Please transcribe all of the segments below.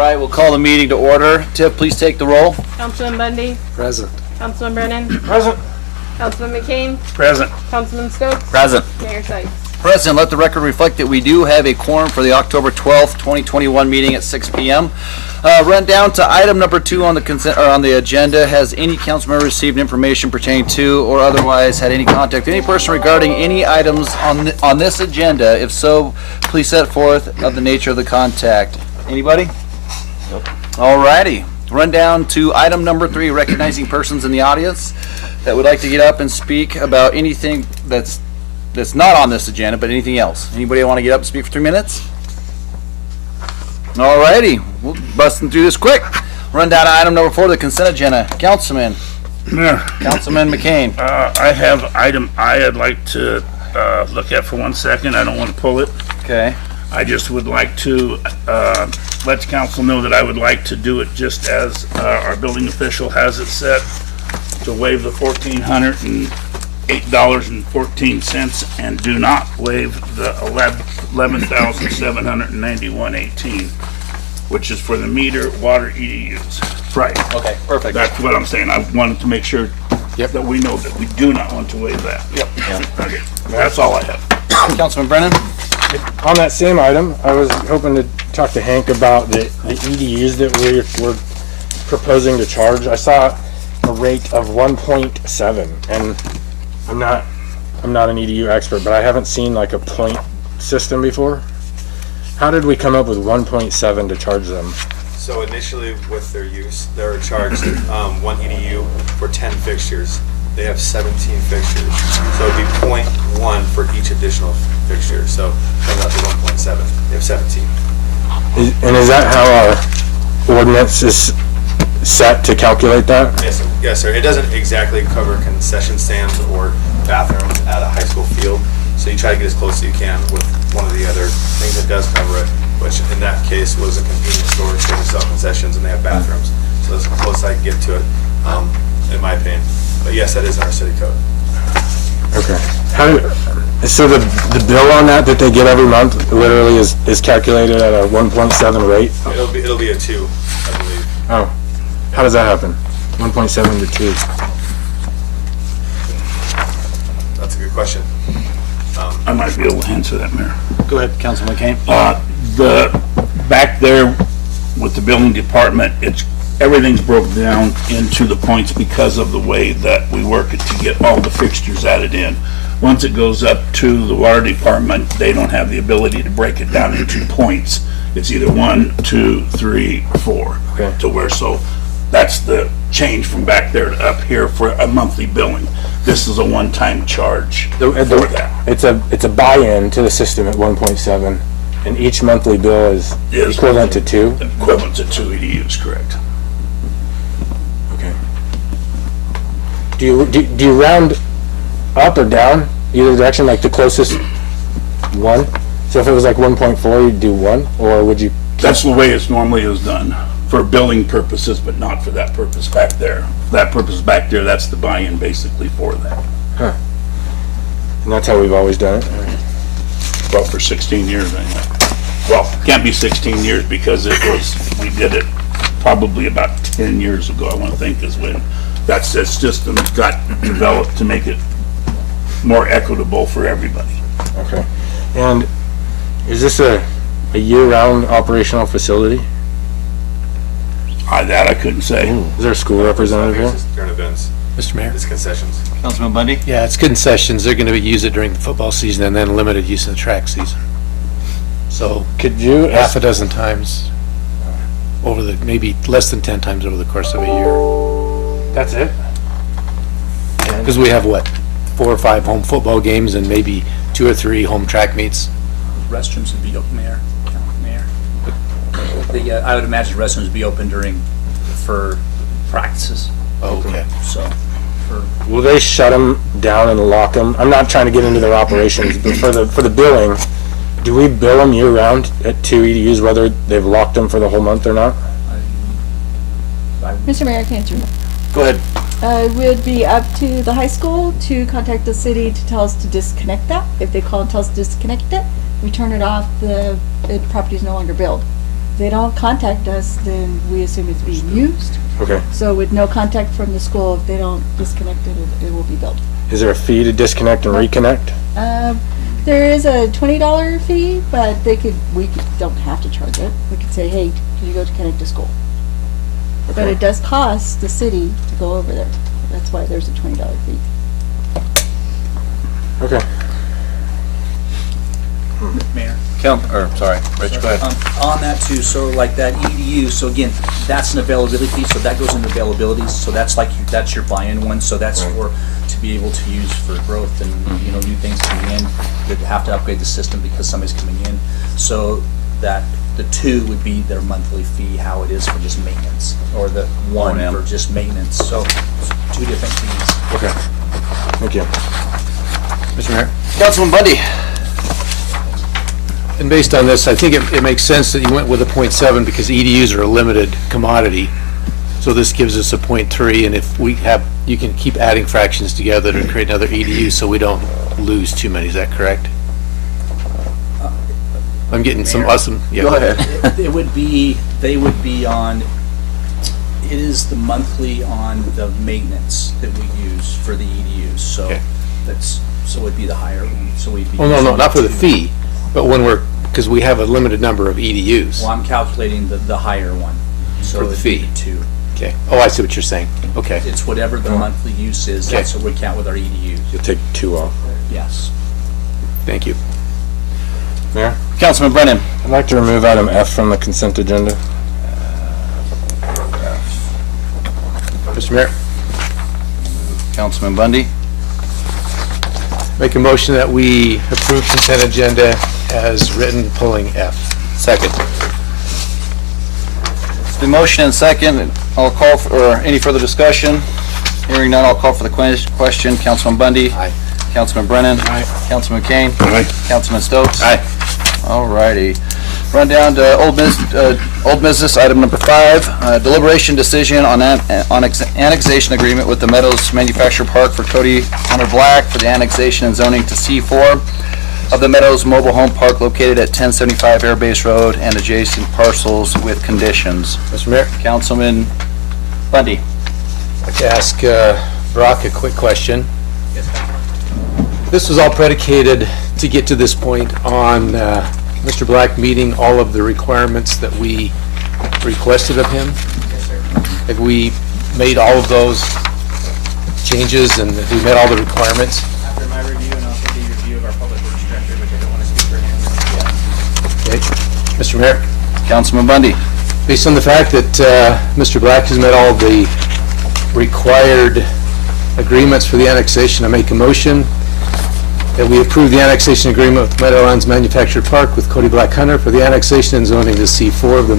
right, we'll call the meeting to order. Tiff, please take the roll. Councilman Bundy. Present. Councilman Brennan. Present. Councilman McCain. Present. Councilman Stokes. Present. Mayor Sykes. Present. Let the record reflect that we do have a quorum for the October 12th, 2021 meeting at 6 p.m. Run down to item number 2 on the consent or on the agenda. Has any council member received information pertaining to or otherwise had any contact with any person regarding any items on this agenda? If so, please set forth of the nature of the contact. Anybody? Nope. All righty. Run down to item number 3, recognizing persons in the audience that would like to get up and speak about anything that's not on this agenda, but anything else. Anybody want to get up and speak for 3 minutes? All righty, we're busting through this quick. Run down to item number 4, the consent agenda. Councilman McCain. I have item I would like to look at for 1 second. I don't want to pull it. Okay. I just would like to let the council know that I would like to do it just as our building official has it set, to waive the $1,408.14 and do not waive the $11,791.18, which is for the meter water EDUs. Right. Okay, perfect. That's what I'm saying. I wanted to make sure that we know that we do not want to waive that. Yep. Okay. That's all I have. Councilman Brennan? On that same item, I was hoping to talk to Hank about the EDUs that we're proposing to charge. I saw a rate of 1.7, and I'm not an EDU expert, but I haven't seen like a point system before. How did we come up with 1.7 to charge them? So initially with their use, they're charged 1 EDU for 10 fixtures. They have 17 fixtures. So it'd be 0.1 for each additional fixture. So it comes out to 1.7. They have 17. And is that how our ordinance is set to calculate that? Yes, sir. It doesn't exactly cover concession stands or bathrooms at a high school field. So you try to get as close as you can with one of the other things that does cover it, which in that case was a convenience store. So they sell concessions and they have bathrooms. So that's as close as I can get to it, in my opinion. But yes, that is in our city code. Okay. So the bill on that they get every month literally is calculated at a 1.7 rate? It'll be a 2, I believe. Oh. How does that happen? 1.7 to 2? That's a good question. I might be able to answer that, Mayor. Go ahead, Councilman McCain. The back there with the building department, everything's broken down into the points because of the way that we work it to get all the fixtures added in. Once it goes up to the water department, they don't have the ability to break it down into points. It's either 1, 2, 3, 4. Okay. To where, so that's the change from back there to up here for a monthly billing. This is a one-time charge for that. It's a buy-in to the system at 1.7, and each monthly bill is equivalent to 2? Equivalent to 2 EDUs, correct. Okay. Do you round up or down either direction, like the closest one? So if it was like 1.4, you'd do 1, or would you? That's the way it's normally is done for billing purposes, but not for that purpose back there. That purpose back there, that's the buy-in basically for that. Huh. And that's how we've always done it? Well, for 16 years anyway. Well, can't be 16 years because we did it probably about 10 years ago, I want to think, is when that system got developed to make it more equitable for everybody. Okay. And is this a year-round operational facility? That I couldn't say. Is there a school representative here? During events, Mr. Mayor? it's concessions. Councilman Bundy? Yeah, it's concessions. They're going to use it during the football season and then limited use in the track season. So Could you half a dozen times over maybe less than 10 times over the course of a year. That's it? Because we have 4 or 5 home football games and maybe 2 or 3 home track meets. Restrooms would be open, Mayor. I would imagine restrooms would be open for practices. Oh, okay. So, Will they shut them down and lock them? I'm not trying to get into their operations, but for the billing, do we bill them year-round at 2 EDUs, whether they've locked them for the whole month or not? Mr. Mayor, I can answer. Go ahead. It would be up to the high school to contact the city to tell us to disconnect that. If they call and tell us to disconnect it, we turn it off, the property is no longer billed. they don't contact us, then we assume it's being used. Okay. So with no contact from the school, if they don't disconnect it, it will be billed. Is there a fee to disconnect and reconnect? There is a $20 fee, but don't have to charge it. We could say, hey, can you go to connect to school? But Okay. it does cost the city to go over there. That's why there's a $20 fee. Okay. Mayor. Rich, go ahead. On that too, so like that EDU, so again, that's an availability fee, so that goes into availability, so that's like, that's your buy-in one, so that's for, to be able to use for growth and, you know, new things coming in, that have to upgrade the system because somebody's coming in. So that, the two would be their monthly fee, how it is for just maintenance, or the one O&M. for just maintenance, so two different fees. Okay. Thank you. Mr. Mayor? Councilman Bundy. And based on this, I think it makes sense that you went with a .7 because EDUs are a limited commodity. So this gives us a .3, and if we have, you can keep adding fractions together to create another EDU so we don't lose too many. Is that correct? I'm getting some awesome. Yeah. Go ahead. It would be, they would be on, it is the monthly on the maintenance that we use for the EDUs, so Okay. that's, so it'd be the higher one, so we'd be. Oh, no, using not for the two. fee, but when because we have a limited number of EDUs. Well, I'm calculating the higher one, so For the it'd be fee. the two. Okay. Oh, I see what you're saying. Okay. It's whatever the monthly use is, Okay. that's what we count with our EDUs, You'll take 2 off. yes. Thank you. Mayor? Councilman Brennan. I'd like to remove item F from the consent agenda. Mr. Mayor, Councilman Bundy. make a motion that we approve consent agenda as written, pulling F. Second. The motion and second, I'll call for, or any further discussion? Hearing none, I'll call for the question. Councilman Bundy. Aye. Councilman Brennan. Aye. Councilman Kane. Aye. Councilman Stokes. Aye. Alrighty. Run down to old business, item number 5, deliberation decision on annexation agreement with the Meadows Manufactured Park for Cody Hunter Black for the annexation and zoning to C4 of the Meadows Mobile Home Park located at 1075 Air Base Road and adjacent parcels with conditions. Mr. Mayor, Councilman Bundy. I'd like to ask Brock a quick question. This was all predicated to get to this point on Mr. Black meeting all of the requirements that we requested of him. Have we made all of those changes and have we met all the requirements? After my review and also the review of our public works director, which I don't want to speak for him. Okay. Mr. Mayor, Councilman Bundy. based on the fact that Mr. Black has met all the required agreements for the annexation, I make a motion that we approve the annexation agreement with Meadowlands Manufactured Park with Cody Black Hunter for the annexation and zoning to C4 of the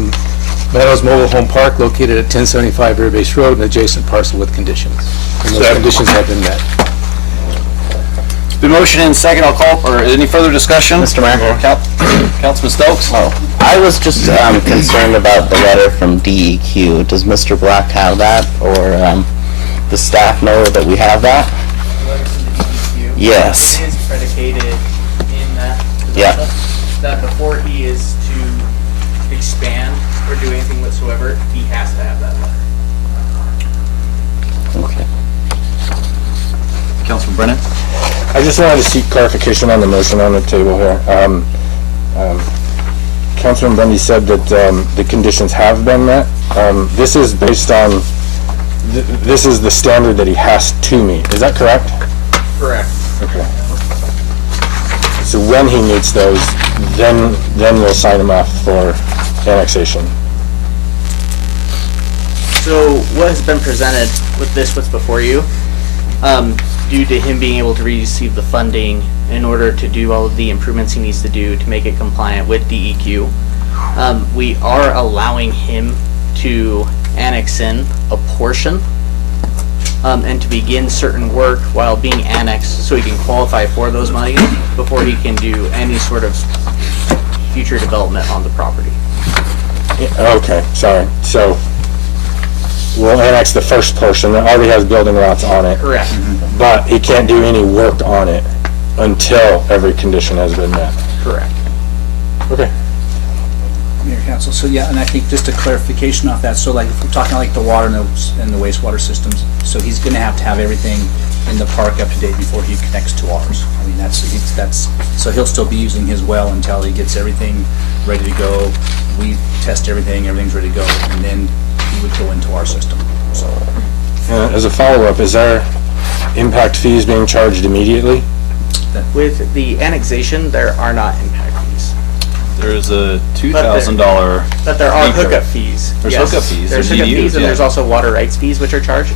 Meadows Mobile Home Park located at 1075 Air Base Road and adjacent parcel with conditions. And those conditions have been met. The motion and second, I'll call, or any further discussion? Mr. Mayor? Councilman Stokes? Oh, I was just concerned about the letter from DEQ. Does Mr. Black have that, or the staff know that we have that? The letter from the DEQ. Yes. It is predicated in that Yeah. development, that before he is to expand or do anything whatsoever, he has to have that letter. Okay. Councilman Brennan? I just wanted to seek clarification on the motion on the table here. Councilman Bundy said that the conditions have been met. This is based on, this is the standard that he has to meet. Is that correct? Correct. Okay. So when he meets those, then we'll sign him off for annexation. So what has been presented with this, what's before you, due to him being able to receive the funding in order to do all of the improvements he needs to do to make it compliant with DEQ, we are allowing him to annex in a portion and to begin certain work while being annexed so he can qualify for those monies before he can do any sort of future development on the property. Okay, sorry. So we'll annex the first portion that already has building lots on it. Correct. But he can't do any work on it until every condition has been met. Correct. Okay. Mayor Council, so yeah, and I think just a clarification off that, so like, if we're talking like the water and the wastewater systems, so he's gonna have to have everything in the park up to date before he connects to ours. I mean, so he'll still be using his well until he gets everything ready to go. We test everything, everything's ready to go, and then he would go into our system, so. As a follow-up, is there impact fees being charged immediately? With the annexation, there are not impact fees. There's a $2,000. But there are Fee charge. hookup fees. There's Yes. hookup fees. There's There's hookup EDUs, fees, and yeah. there's also water rights fees, which are charged.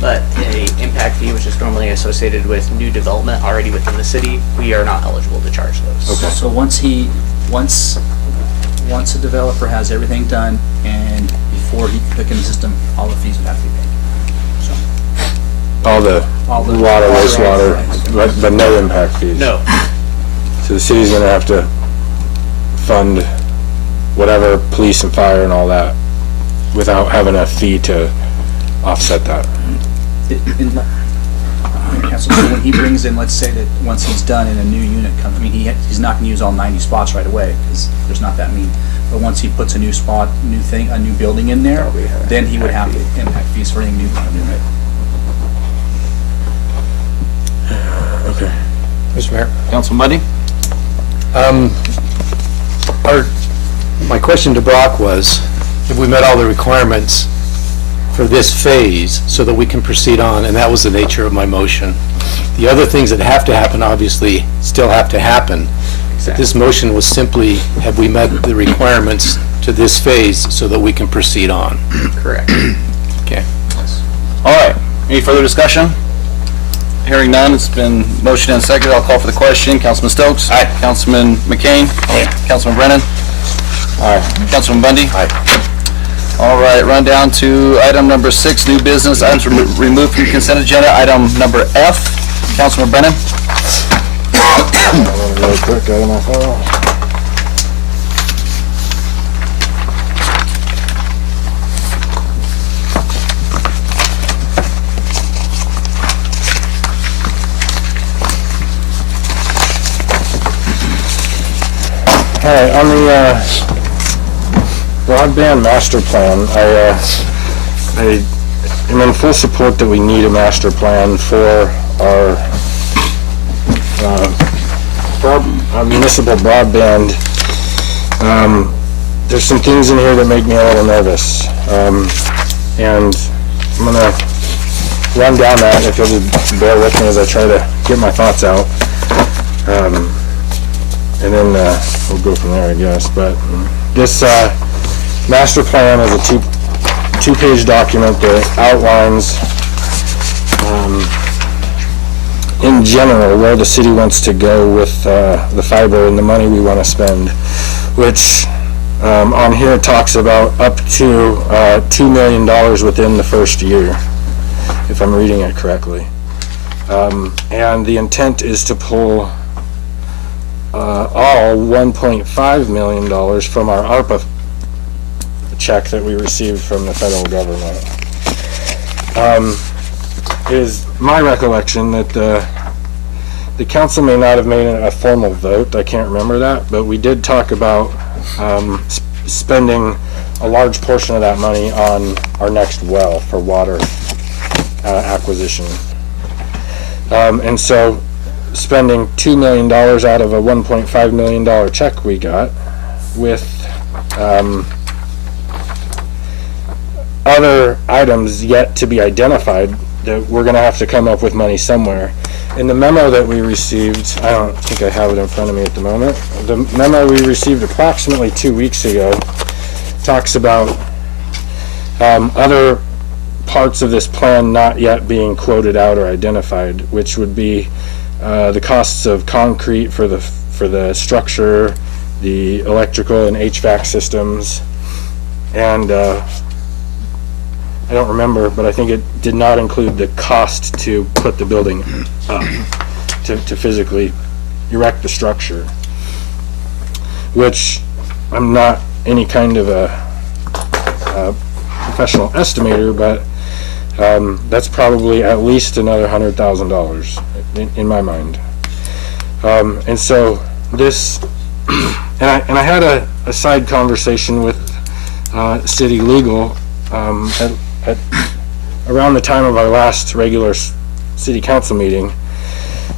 But a impact fee, which is normally associated with new development already within the city, we are not eligible to charge those. Okay. So once a developer has everything done and before he can hook in the system, all the fees would have to be paid. So, All the water, wastewater, but no impact fees? No. So the city's gonna have to fund whatever police and fire and all that without having a fee to offset that? So when he brings in, let's say that once he's done and a new unit comes, I mean, he's not gonna use all 90 spots right away, because there's not that many. But once he puts a new spot, a new building in there, then he would have the impact fees for anything new coming in. Okay. Mr. Mayor? Councilman Bundy? My question to Brock was, have we met all the requirements for this phase so that we can proceed on? And that was the nature of my motion. The other things that have to happen, obviously, still have to happen. But this motion was simply, have we met the requirements to this phase so that we can proceed on? Correct. Okay. All right. Any further discussion? Hearing none, it's been motion and seconded. I'll call for the question. Councilman Stokes? Aye. Councilman McCain? Aye. Councilman Brennan? Aye. Councilman Bundy? Aye. All right, run down to item number 6, new business, items removed from consent agenda. Item number F, Councilman Brennan? Really quick, out of my file. All right, on the broadband master plan, I am in full support that we need a master plan for our municipal broadband. There's some things in here that make me a little nervous, and I'm gonna run down that if you'll just bear with me as I try to get my thoughts out. And then we'll go from there, I guess. But this master plan is a two-page document that outlines, in general, where the city wants to go with the fiber and the money we want to spend, which on here talks about up to $2 million within the first year, if I'm reading it correctly. And the intent is to pull all $1.5 million from our ARPA check that we received from the federal government. It is my recollection that the council may not have made a formal vote, I can't remember that, but we did talk about spending a large portion of that money on our next well for water acquisition. And so spending $2 million out of a $1.5 million check we got with other items yet to be identified, that we're going to have to come up with money somewhere. In the memo that we received, I don't think I have it in front of me at the moment, the memo we received approximately 2 weeks ago talks about other parts of this plan not yet being quoted out or identified, which would be the costs of concrete for the structure, the electrical and HVAC systems, and I don't remember, but I think it did not include the cost to put the building up, to physically erect the structure, which I'm not any kind of a professional estimator, but that's probably at least another $100,000 in my mind. And so this and I had a side conversation with city legal at around the time of our last regular city council meeting.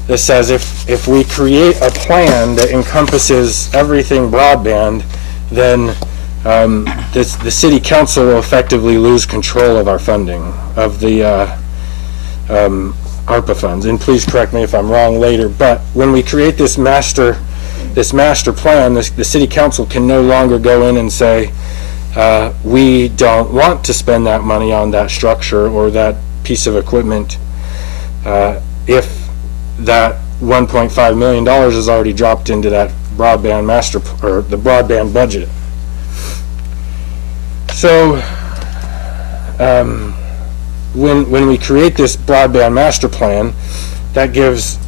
That says if we create a plan that encompasses everything broadband, then the city council will effectively lose control of our funding of the ARPA funds. And please correct me if I'm wrong later, but when we create this master plan, the city council can no longer go in and say, we don't want to spend that money on that structure or that piece of equipment if that $1.5 million is already dropped into that broadband or the broadband budget. So when we create this broadband master plan, that gives,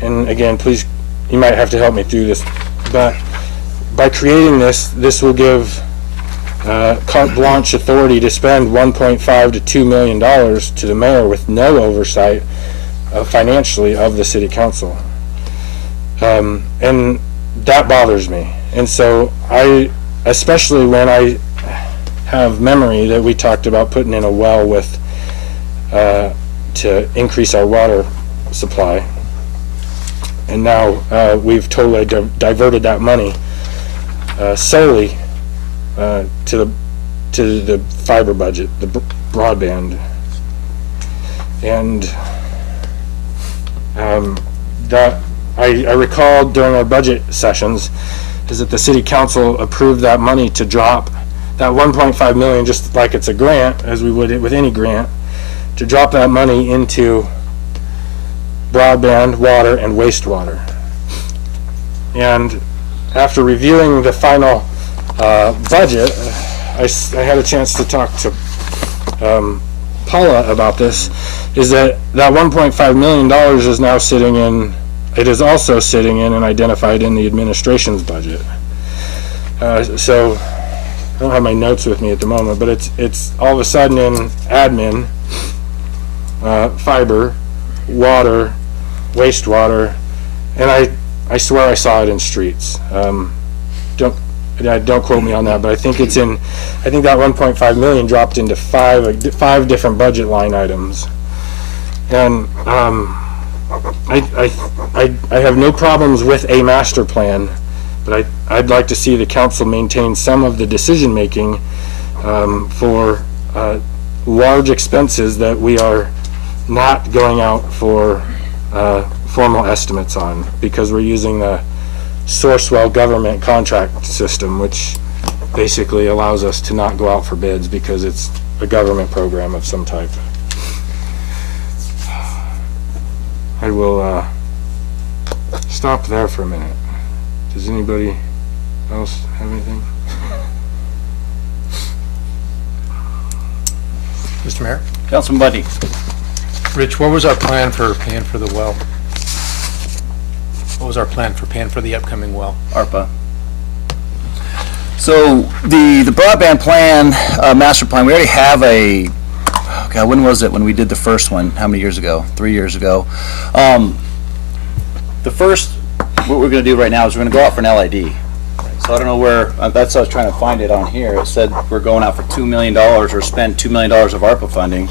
and again, please, you might have to help me through this, but by creating this will give carte blanche authority to spend $1.5 to $2 million to the mayor with no oversight financially of the city council. And that bothers me. And so especially when I have memory that we talked about putting in a well with, to increase our water supply. And now we've totally diverted that money solely to the fiber budget, the broadband. And that I recall during our budget sessions is that the city council approved that money to drop that 1.5 million, just like it's a grant, as we would with any grant, to drop that money into broadband, water, and wastewater. And after reviewing the final budget, I had a chance to talk to Paula about this, is that 1.5 million is now sitting in, it is also sitting in and identified in the administration's budget. So I don't have my notes with me at the moment, but it's all of a sudden in admin, fiber, water, wastewater, and I swear I saw it in streets. Don't quote me on that, but I think that 1.5 million dropped into five different budget line items. And I have no problems with a master plan, but I'd like to see the council maintain some of the decision making for large expenses that we are not going out for formal estimates on, because we're using the Sourcewell government contract system, which basically allows us to not go out for bids because it's a government program of some type. I will stop there for a minute. Does anybody else have anything? Mr. Mayor? Councilman Bundy. Rich, what was our plan for paying for the well? What was our plan for paying for the upcoming well? ARPA. So the broadband plan, master plan, we already have a, oh God, when was it when we did the first one? How many years ago? 3 years ago. The first, what we're going to do right now is we're going to go out for an LID. So I don't know where, that's what I was trying to find it on here. It said we're going out for $2 million or spend $2 million of ARPA funding.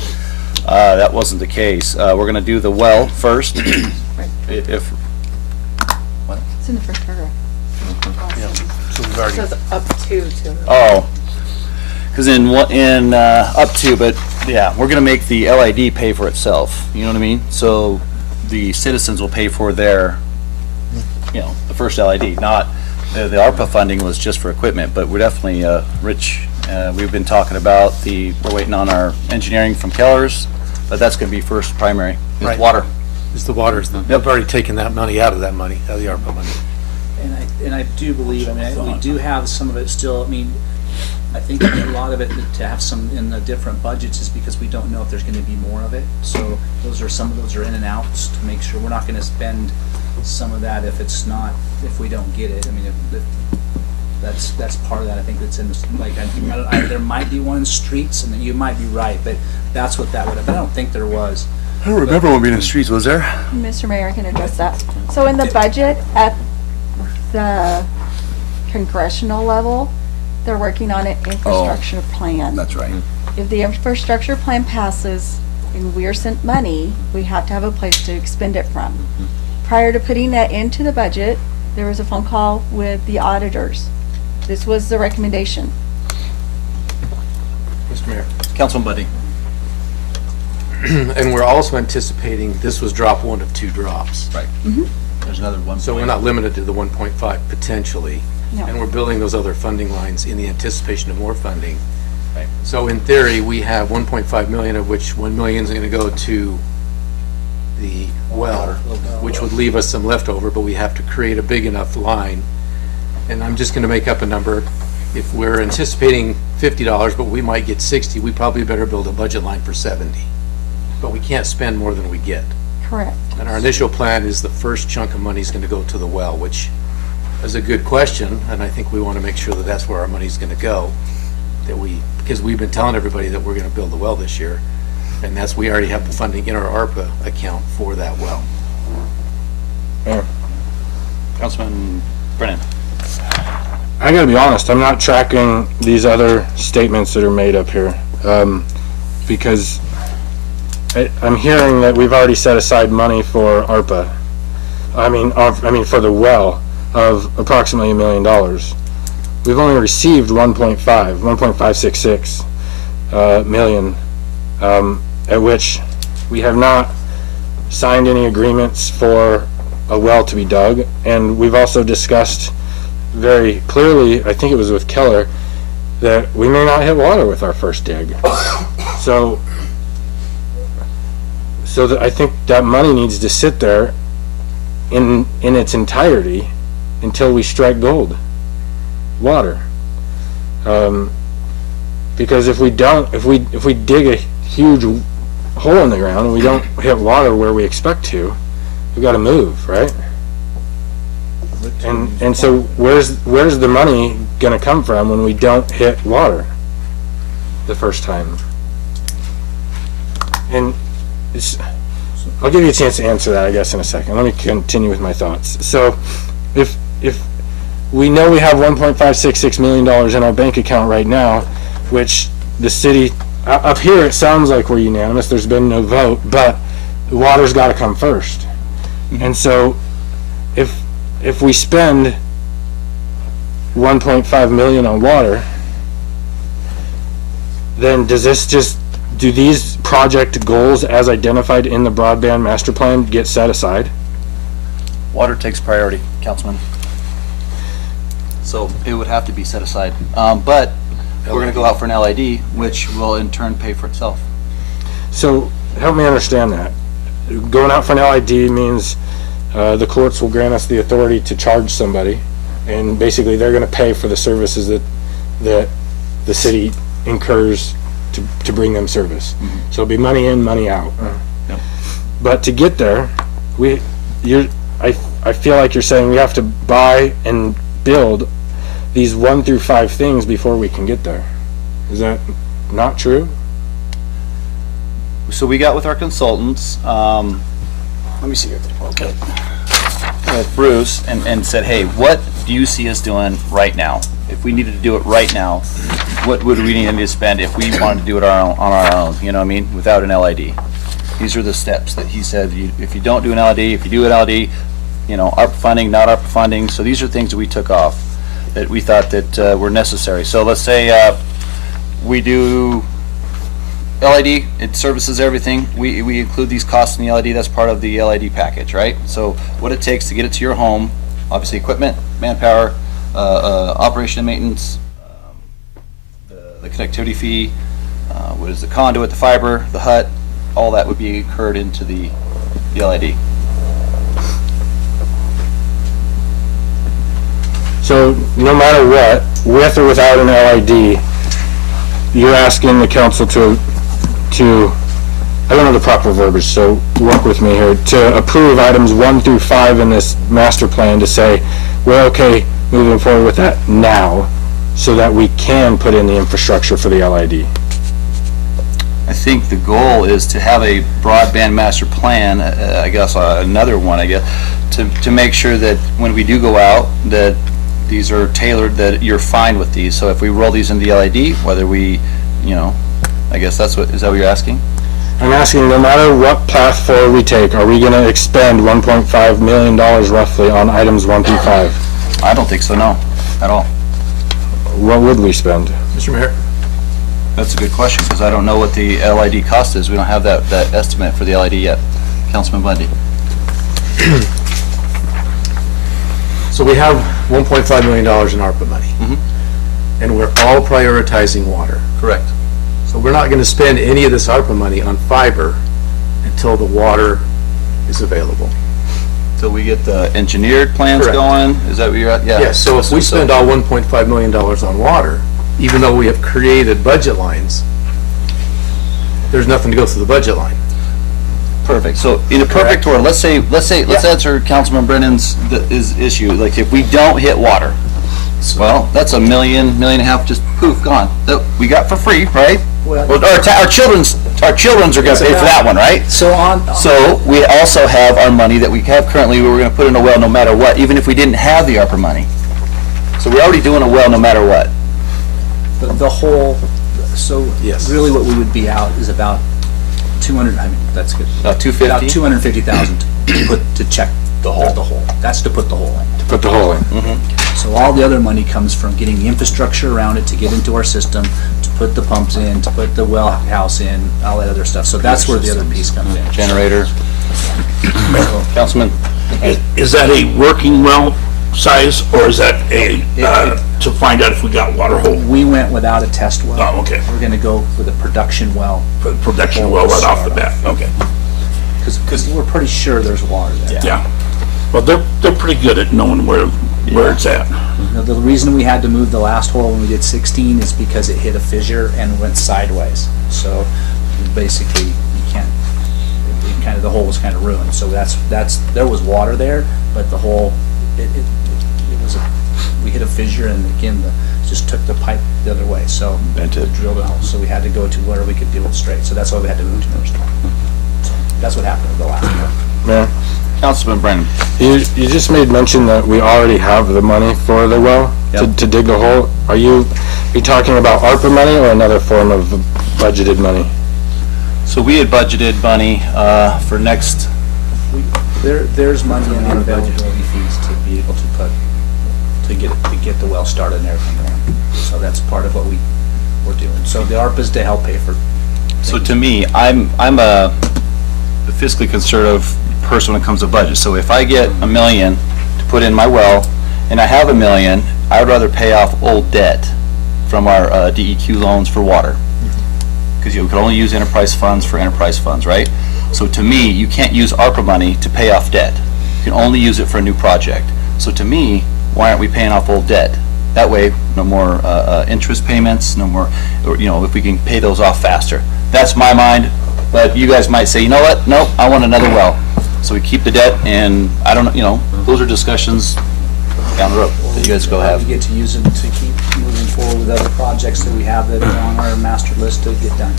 That wasn't the case. We're going to do the well first. If It's in the first paragraph. So we've It already, says up to 2 million. Oh, because in up to, but yeah, we're gonna make the LID pay for itself. You know what I mean? So the citizens will pay for their, the first LID. Not the ARPA funding was just for equipment, but we're definitely Rich. We've been talking about we're waiting on our engineering from Keller's, but that's gonna be first primary. It's Right. water. it's the waters, they've already taken that money out of that money, out of the ARPA money. And I do believe, we do have some of it still, I think a lot of it to have some in the different budgets is because we don't know if there's gonna be more of it. So some of those are in and outs to make sure we're not gonna spend some of that if we don't get it. That's part of that, I think that's in this, there might be one in streets, and you might be right, but that's what that would have, but I don't think there was. I don't remember one being in the streets, was there? Mr. Mayor, I can address that. So in the budget, at the congressional level, they're working on an infrastructure plan. That's right. If the infrastructure plan passes and we're sent money, we have to have a place to expend it from. Prior to putting that into the budget, there was a phone call with the auditors. This was the recommendation. Mr. Mayor. Councilman Buddy. And we're also anticipating this was drop one of 2 drops. Right. There's another one. So we're not limited to the 1.5 potentially. No. And we're building those other funding lines in the anticipation of more funding. Right. So in theory, we have 1.5 million, of which 1 million is going to go to the well, which would leave us some leftover, but we have to create a big enough line. And I'm just going to make up a number. If we're anticipating $50, but we might get 60, we probably better build a budget line for 70. But we can't spend more than we get. Correct. And our initial plan is the first chunk of money is going to go to the well, which is a good question, and I think we want to make sure that that's where our money's going to go. Because we've been telling everybody that we're going to build the well this year, and we already have the funding in our ARPA account for that well. Councilman Brennan. I gotta be honest, I'm not tracking these other statements that are made up here, because I'm hearing that we've already set aside money for ARPA. I mean, for the well of approximately $1 million. We've only received 1.566 million, at which we have not signed any agreements for a well to be dug, and we've also discussed very clearly, I think it was with Keller, that we may not hit water with our first dig. So that I think that money needs to sit there in its entirety until we strike gold water. Because if we dig a huge hole in the ground and we don't hit water where we expect to, we've got to move, right? And so where's the money gonna come from when we don't hit water the first time? And I'll give you a chance to answer that, I guess, in a second. Let me continue with my thoughts. So if we know we have $1.566 million in our bank account right now, which the city, up here it sounds like we're unanimous, there's been no vote, but the water's gotta come first. And so if we spend 1.5 million on water, then do these project goals as identified in the broadband master plan get set aside? Water takes priority, Councilman. So it would have to be set aside. But we're going to go out for an LID, which will in turn pay for itself. So help me understand that. Going out for an LID means the courts will grant us the authority to charge somebody, and basically they're going to pay for the services that the city incurs to bring them service. So it'll be money in, money out. Yep. But to get there, I feel like you're saying we have to buy and build these 1 through 5 things before we can get there. Is that not true? So we got with our consultants, let me see here. Okay. With Bruce and said, hey, what do you see us doing right now? If we needed to do it right now, what would we need to spend if we wanted to do it on our own, you know what I mean, without an LID? These are the steps that he said, if you don't do an LID, if you do an LID, you know, ARP funding, not ARP funding. So these are things that we took off that we thought that were necessary. So let's say we do LID, it services everything. We include these costs in the LID. That's part of the LID package, right? So what it takes to get it to your home, obviously equipment, manpower, operation and maintenance, the connectivity fee, what is the conduit, the fiber, the hut, all that would be incurred into the LID. So no matter what, with or without an LID, you're asking the council to I don't know the proper verbiage, so work with me here, to approve items 1 through 5 in this master plan, to say we're okay moving forward with that now so that we can put in the infrastructure for the LID. I think the goal is to have a broadband master plan, I guess another one, to make sure that when we do go out, that these are tailored, that you're fine with these. So if we roll these into the LID, whether we, I guess is that what you're asking? I'm asking, no matter what path forward we take, are we gonna expend $1.5 million roughly on items 1 through 5? I don't think so, no, at all. What would we spend? Mr. Mayor? That's a good question, because I don't know what the LID cost is. We don't have that estimate for the LID yet. Councilman Bundy? So we have $1.5 million in ARPA money. And we're all prioritizing water. Correct. So we're not gonna spend any of this ARPA money on fiber until the water is available. Till we get the engineered plans Correct. going? Is that what you're at? Yeah. Yes, so if we spend all $1.5 million on water, even though we have created budget lines, there's nothing to go through the budget line. Perfect. So in a perfect world, let's answer Councilman Brennan's issue. Like if we don't hit water, well, that's $1 million, $1.5 million, just poof, gone. That we got for free, right? Well, Our children's are gonna pay for that one, right? So we also have our money that we have currently, we're gonna put in a well no matter what, even if we didn't have the ARPA money. So we're already doing a well no matter what. the whole, so Yes. really what we would be out is about 200, I mean, that's good. About 250? About 250,000 to check the hole. That's to put the hole in. Put the hole in. So all the other money comes from getting the infrastructure around it to get into our system, to put the pumps in, to put the well house in, all that other stuff. So that's where the other piece comes in. Generator. Councilman? Is that a working well size, or is that to find out if we got water hole? We went without a test well. Oh, okay. We're gonna go with a production well, Production well right off the bat, okay. because we're pretty sure there's water there. Yeah. Well, they're pretty good at knowing where it's at. Now, the reason we had to move the last hole when we did 16 is because it hit a fissure and went sideways. So basically, you can't, the hole was kind of ruined. So there was water there, but the hole, we hit a fissure and again, just took the pipe the other way. So Bent it. drilled a hole. So we had to go to where we could do it straight. So that's why we had to move to first. So that's what happened with the last one. Mayor, Councilman Brennan? you just made mention that we already have the money for the well to dig the hole. Are you talking about ARPA money or another form of budgeted money? So we had budgeted money for next, There's money in our eligibility fees to be able to get the well started and everything going. So that's part of what we're doing. So the ARPA is to help pay for. so to me, I'm a fiscally conservative person when it comes to budget. So if I get $1 million to put in my well, and I have $1 million, I would rather pay off old debt from our DEQ loans for water. Because you can only use enterprise funds for enterprise funds, right? So to me, you can't use ARPA money to pay off debt. You can only use it for a new project. So to me, why aren't we paying off old debt? That way, no more interest payments, no more, or, if we can pay those off faster. That's my mind, but you guys might say, you know what? Nope, I want another well. So we keep the debt, and I don't know, those are discussions down the road that you guys go have. We get to use them to keep moving forward with other projects that we have that are on our master list to get done.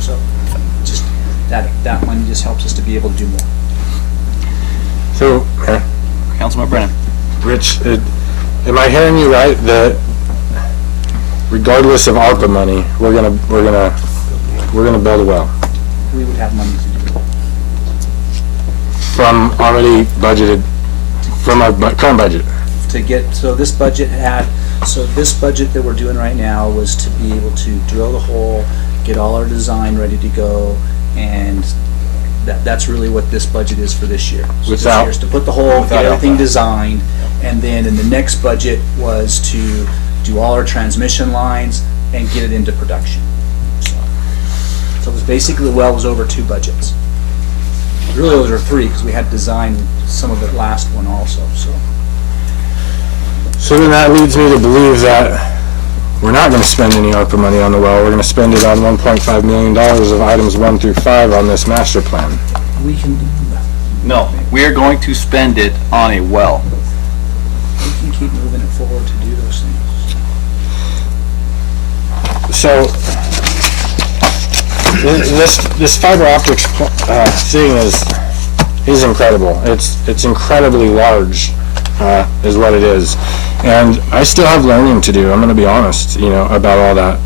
So just that money just helps us to be able to do more. So, Councilman Brennan? Rich, am I hearing you right that regardless of ARPA money, we're gonna build a well We would have money to do it. from already budgeted from our current budget? To get, so this budget that we're doing right now was to be able to drill the hole, get all our design ready to go, and that's really what this budget is for this year. So this year is to put the hole, get everything designed, and then in the next budget was to do all our transmission lines and get it into production. So it was basically, the well was over 2 budgets. Really over 3, because we had designed some of it last one also, so. So then that leads me to believe that we're not gonna spend any ARPA money on the well. We're gonna spend it on $1.5 million of items 1 through 5 on this master plan. We can, No, we are going to spend it on a well. we can keep moving it forward to do those things. So, this fiber optics thing is is incredible. It's incredibly large, is what it is. And I still have learning to do, I'm gonna be honest, about all that.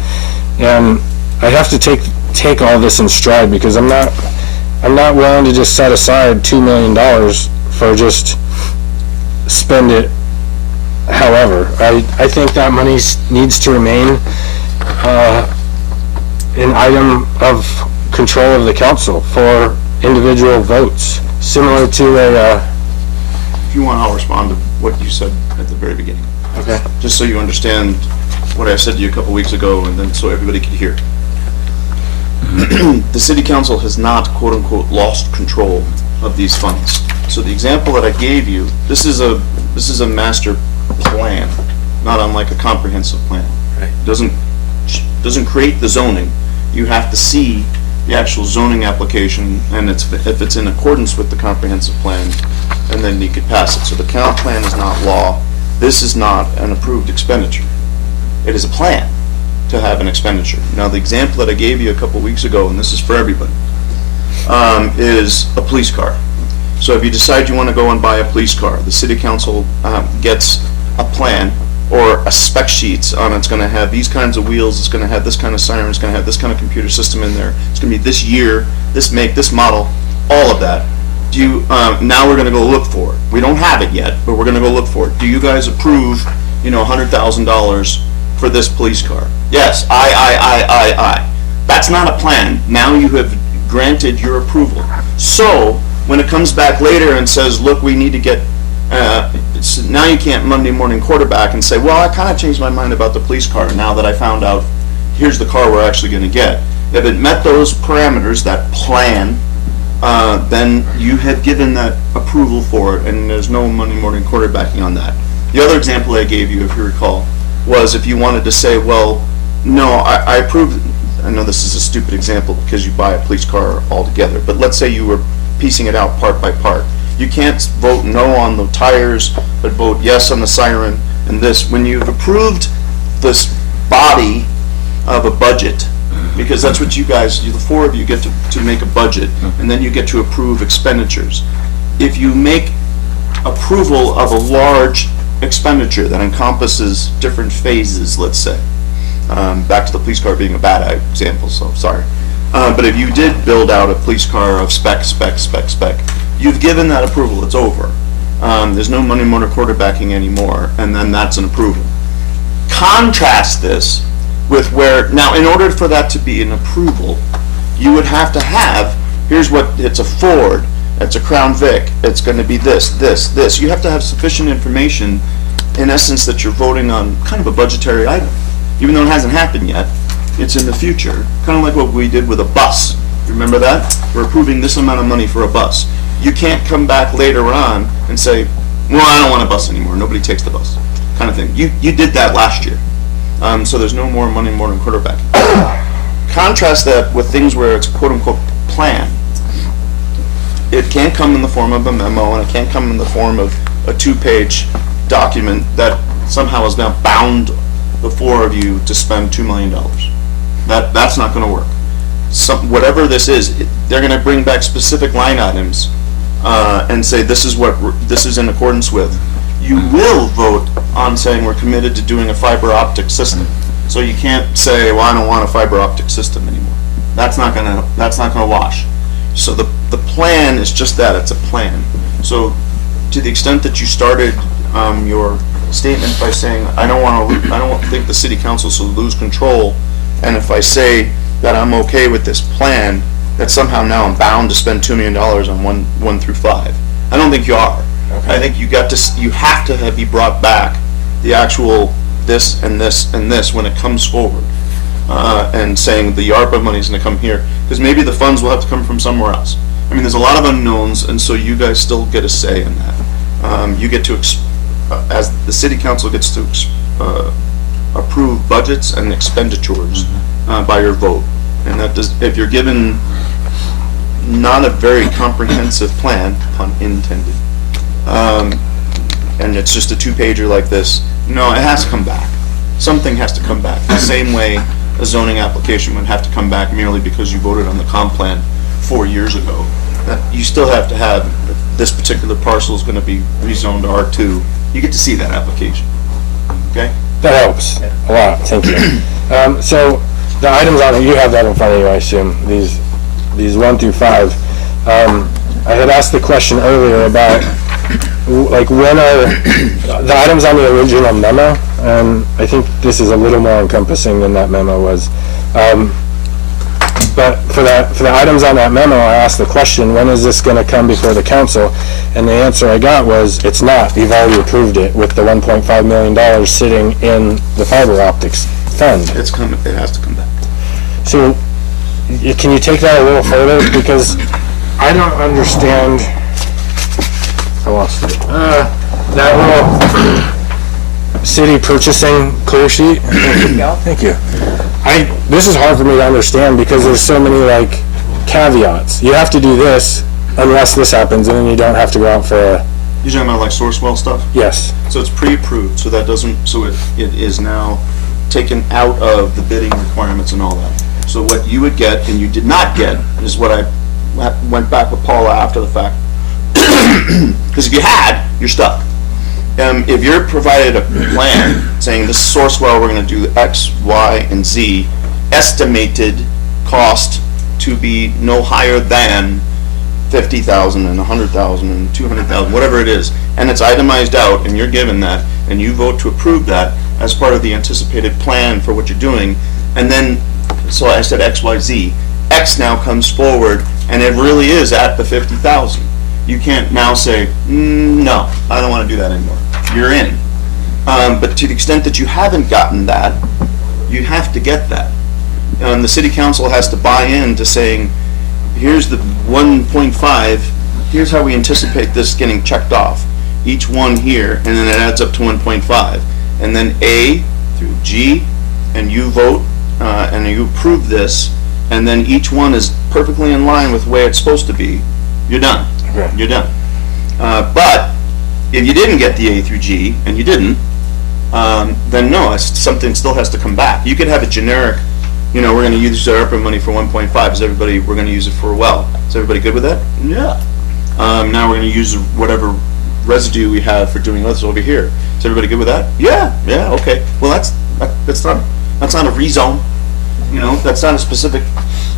And I have to take all this in stride, because I'm not willing to just set aside $2 million for just spend it however. I think that money needs to remain an item of control of the council for individual votes, similar to If you want, I'll respond to what you said at the very beginning. okay. Just so you understand what I said to you a couple weeks ago, and then so everybody could hear. The city council has not, quote-unquote, lost control of these funds. So the example that I gave you, this is a master plan, not unlike a comprehensive plan. Right. Doesn't create the zoning. You have to see the actual zoning application, and if it's in accordance with the comprehensive plan, and then you could pass it. So the comp plan is not law. This is not an approved expenditure. It is a plan to have an expenditure. Now, the example that I gave you a couple weeks ago, and this is for everybody, is a police car. So if you decide you want to go and buy a police car, the city council gets a plan or a spec sheets on it's going to have these kinds of wheels, it's going to have this kind of siren, it's going to have this kind of computer system in there, it's going to be this year, this make, this model, all of that. Do you, now we're going to go look for it. We don't have it yet, but we're going to go look for it. Do you guys approve, $100,000 for this police car? Yes, I. That's not a plan. Now you have granted your approval. So, when it comes back later and says, look, we need to get, now you can't Monday morning quarterback and say, well, I kind of changed my mind about the police car now that I found out here's the car we're actually going to get. If it met those parameters, that plan, then you had given that approval for it, and there's no Monday morning quarterbacking on that. The other example I gave you, if you recall, was if you wanted to say, well, no, I approve, I know this is a stupid example because you buy a police car altogether, but let's say you were piecing it out part by part. You can't vote no on the tires, but vote yes on the siren and this. When you've approved this body of a budget, because that's what you guys, the four of you get to make a budget, and then you get to approve expenditures. If you make approval of a large expenditure that encompasses different phases, let's say, back to the police car being a bad example, so sorry. But if you did build out a police car of spec, you've given that approval, it's over. There's no money motor quarterbacking anymore, and then that's an approval. Contrast this with where, now in order for that to be an approval, you would have to have, here's what, it's a Ford, it's a Crown Vic, it's going to be this. You have to have sufficient information, in essence, that you're voting on kind of a budgetary item. Even though it hasn't happened yet, it's in the future. Kind of like what we did with a bus. Remember that? We're approving this amount of money for a bus. You can't come back later on and say, well, I don't want a bus anymore. Nobody takes the bus, kind of thing. You did that last year. So there's no more money more than quarterback. Contrast that with things where it's a quote-unquote plan. It can't come in the form of a memo, and it can't come in the form of a 2-page document that somehow is now bound the four of you to spend $2 million. That's not going to work. Whatever this is, they're going to bring back specific line items and say this is what this is in accordance with. You will vote on saying we're committed to doing a fiber optic system. So you can't say, well, I don't want a fiber optic system anymore. That's not gonna wash. So the plan is just that, it's a plan. So to the extent that you started your statement by saying I don't think the city council should lose control, and if I say that I'm okay with this plan, that somehow now I'm bound to spend $2 million on 1 through 5. I don't think you are. Okay. I think you have to be brought back the actual this and this and this when it comes forward, and saying the ARPA money is going to come here, because maybe the funds will have to come from somewhere else. I mean, there's a lot of unknowns, and so you guys still get a say in that. You get to, as the city council gets to approve budgets and expenditures by your vote, and that does, if you're given not a very comprehensive plan, pun intended, and it's just a 2-pager like this, no, it has to come back. Something has to come back. The same way a zoning application would have to come back merely because you voted on the comp plan 4 years ago. you still have to have, this particular parcel is gonna be rezoned to R2. You get to see that application, okay? That helps a lot, thank you. So, the items on it, you have that in front of you, I assume, these 1 through 5. I had asked the question earlier about, like, when are, the items on the original memo, I think this is a little more encompassing than that memo was. But for the items on that memo, I asked the question, when is this gonna come before the council? And the answer I got was, it's not, you've already approved it with the $1.5 million sitting in the fiber optics fund. It's coming, it has to come back. So, can you take that a little further? Because I don't understand, I lost it. That little city purchasing clear sheet. Thank you. This is hard for me to understand because there's so many like caveats. You have to do this unless this happens, and then you don't have to go out for a, You're talking about like Sourcewell stuff? yes. So it's pre-approved, so that doesn't, so it is now taken out of the bidding requirements and all that. So what you would get and you did not get is what I went back with Paula after the fact. Because if you had, you're stuck. If you're provided a plan saying this is Sourcewell, we're gonna do X, Y, and Z, estimated cost to be no higher than 50,000 and 100,000 and 200,000, whatever it is, and it's itemized out, and you're given that, and you vote to approve that as part of the anticipated plan for what you're doing, and then, so I said X, Y, Z, X now comes forward, and it really is at the 50,000. You can't now say, no, I don't want to do that anymore. You're in. But to the extent that you haven't gotten that, you have to get that. The city council has to buy in to saying, here's the 1.5, here's how we anticipate this getting checked off. Each one here, and then it adds up to 1.5. And then A through G, and you vote, and you approve this, and then each one is perfectly in line with the way it's supposed to be, you're done. Okay. You're done. But if you didn't get the A through G, and you didn't, then no, something still has to come back. You could have a generic, we're going to use our ARPA money for 1.5. Is everybody, we're going to use it for a well. Is everybody good with that? Yeah. Now we're going to use whatever residue we have for doing this over here. Is everybody good with that? Yeah. Yeah. Okay. Well, that's not a rezone. That's not a specific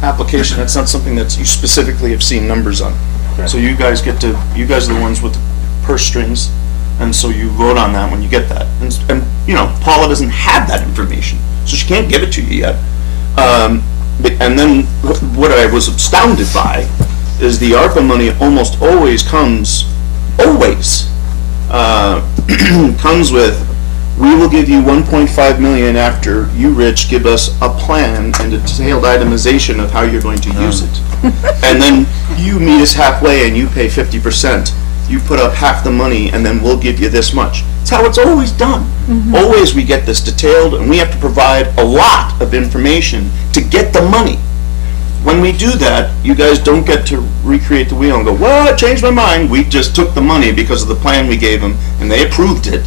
application. That's not something that you specifically have seen numbers on. Okay. So you guys are the ones with the purse strings, and so you vote on that when you get that. And Paula doesn't have that information, so she can't give it to you yet. And then what I was astounded by is the ARPA money almost always comes with, we will give you 1.5 million after you, Rich, give us a plan and a detailed itemization of how you're going to use it. And then you meet us halfway and you pay 50%. You put up half the money and then we'll give you this much. It's how it's always done. Always we get this detailed, and we have to provide a lot of information to get the money. When we do that, you guys don't get to recreate the wheel and go, well, I changed my mind. We just took the money because of the plan we gave them, and they approved it.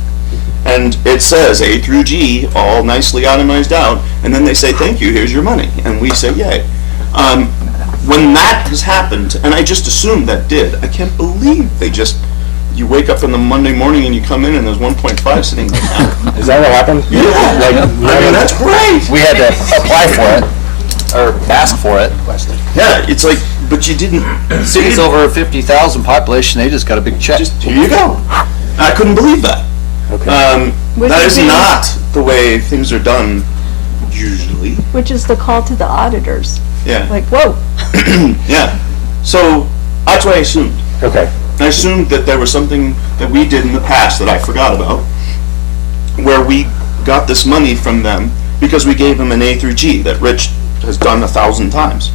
And it says A through G, all nicely itemized out, and then they say, thank you, here's your money. And we say, yay. When that has happened, and I just assumed that did, I can't believe you wake up in the Monday morning and you come in and there's 1.5 sitting there. Is that what happened? Yeah, that's great. We had to apply for it, or ask for it. Yeah, it's like, but you didn't. City's over 50,000 population, they just got a big check. Here you go. I couldn't believe that. Okay. That is not the way things are done usually. Which is the call to the auditors. Yeah. Like, whoa. Yeah. So that's what I assumed. Okay. I assumed that there was something that we did in the past that I forgot about, where we got this money from them because we gave them an A through G that Rich has done 1,000 times,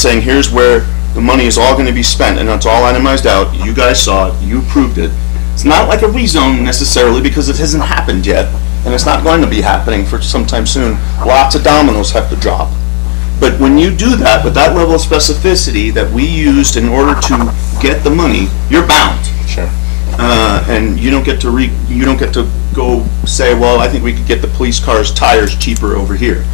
saying here's where the money is all going to be spent, and it's all itemized out. You guys saw it. You approved it. It's not like a rezone necessarily because it hasn't happened yet, and it's not going to be happening for sometime soon. Lots of dominoes have to drop. But when you do that with that level of specificity that we used in order to get the money, you're bound. Sure. And you don't get to go say, well, I think we could get the police car's tires cheaper over here.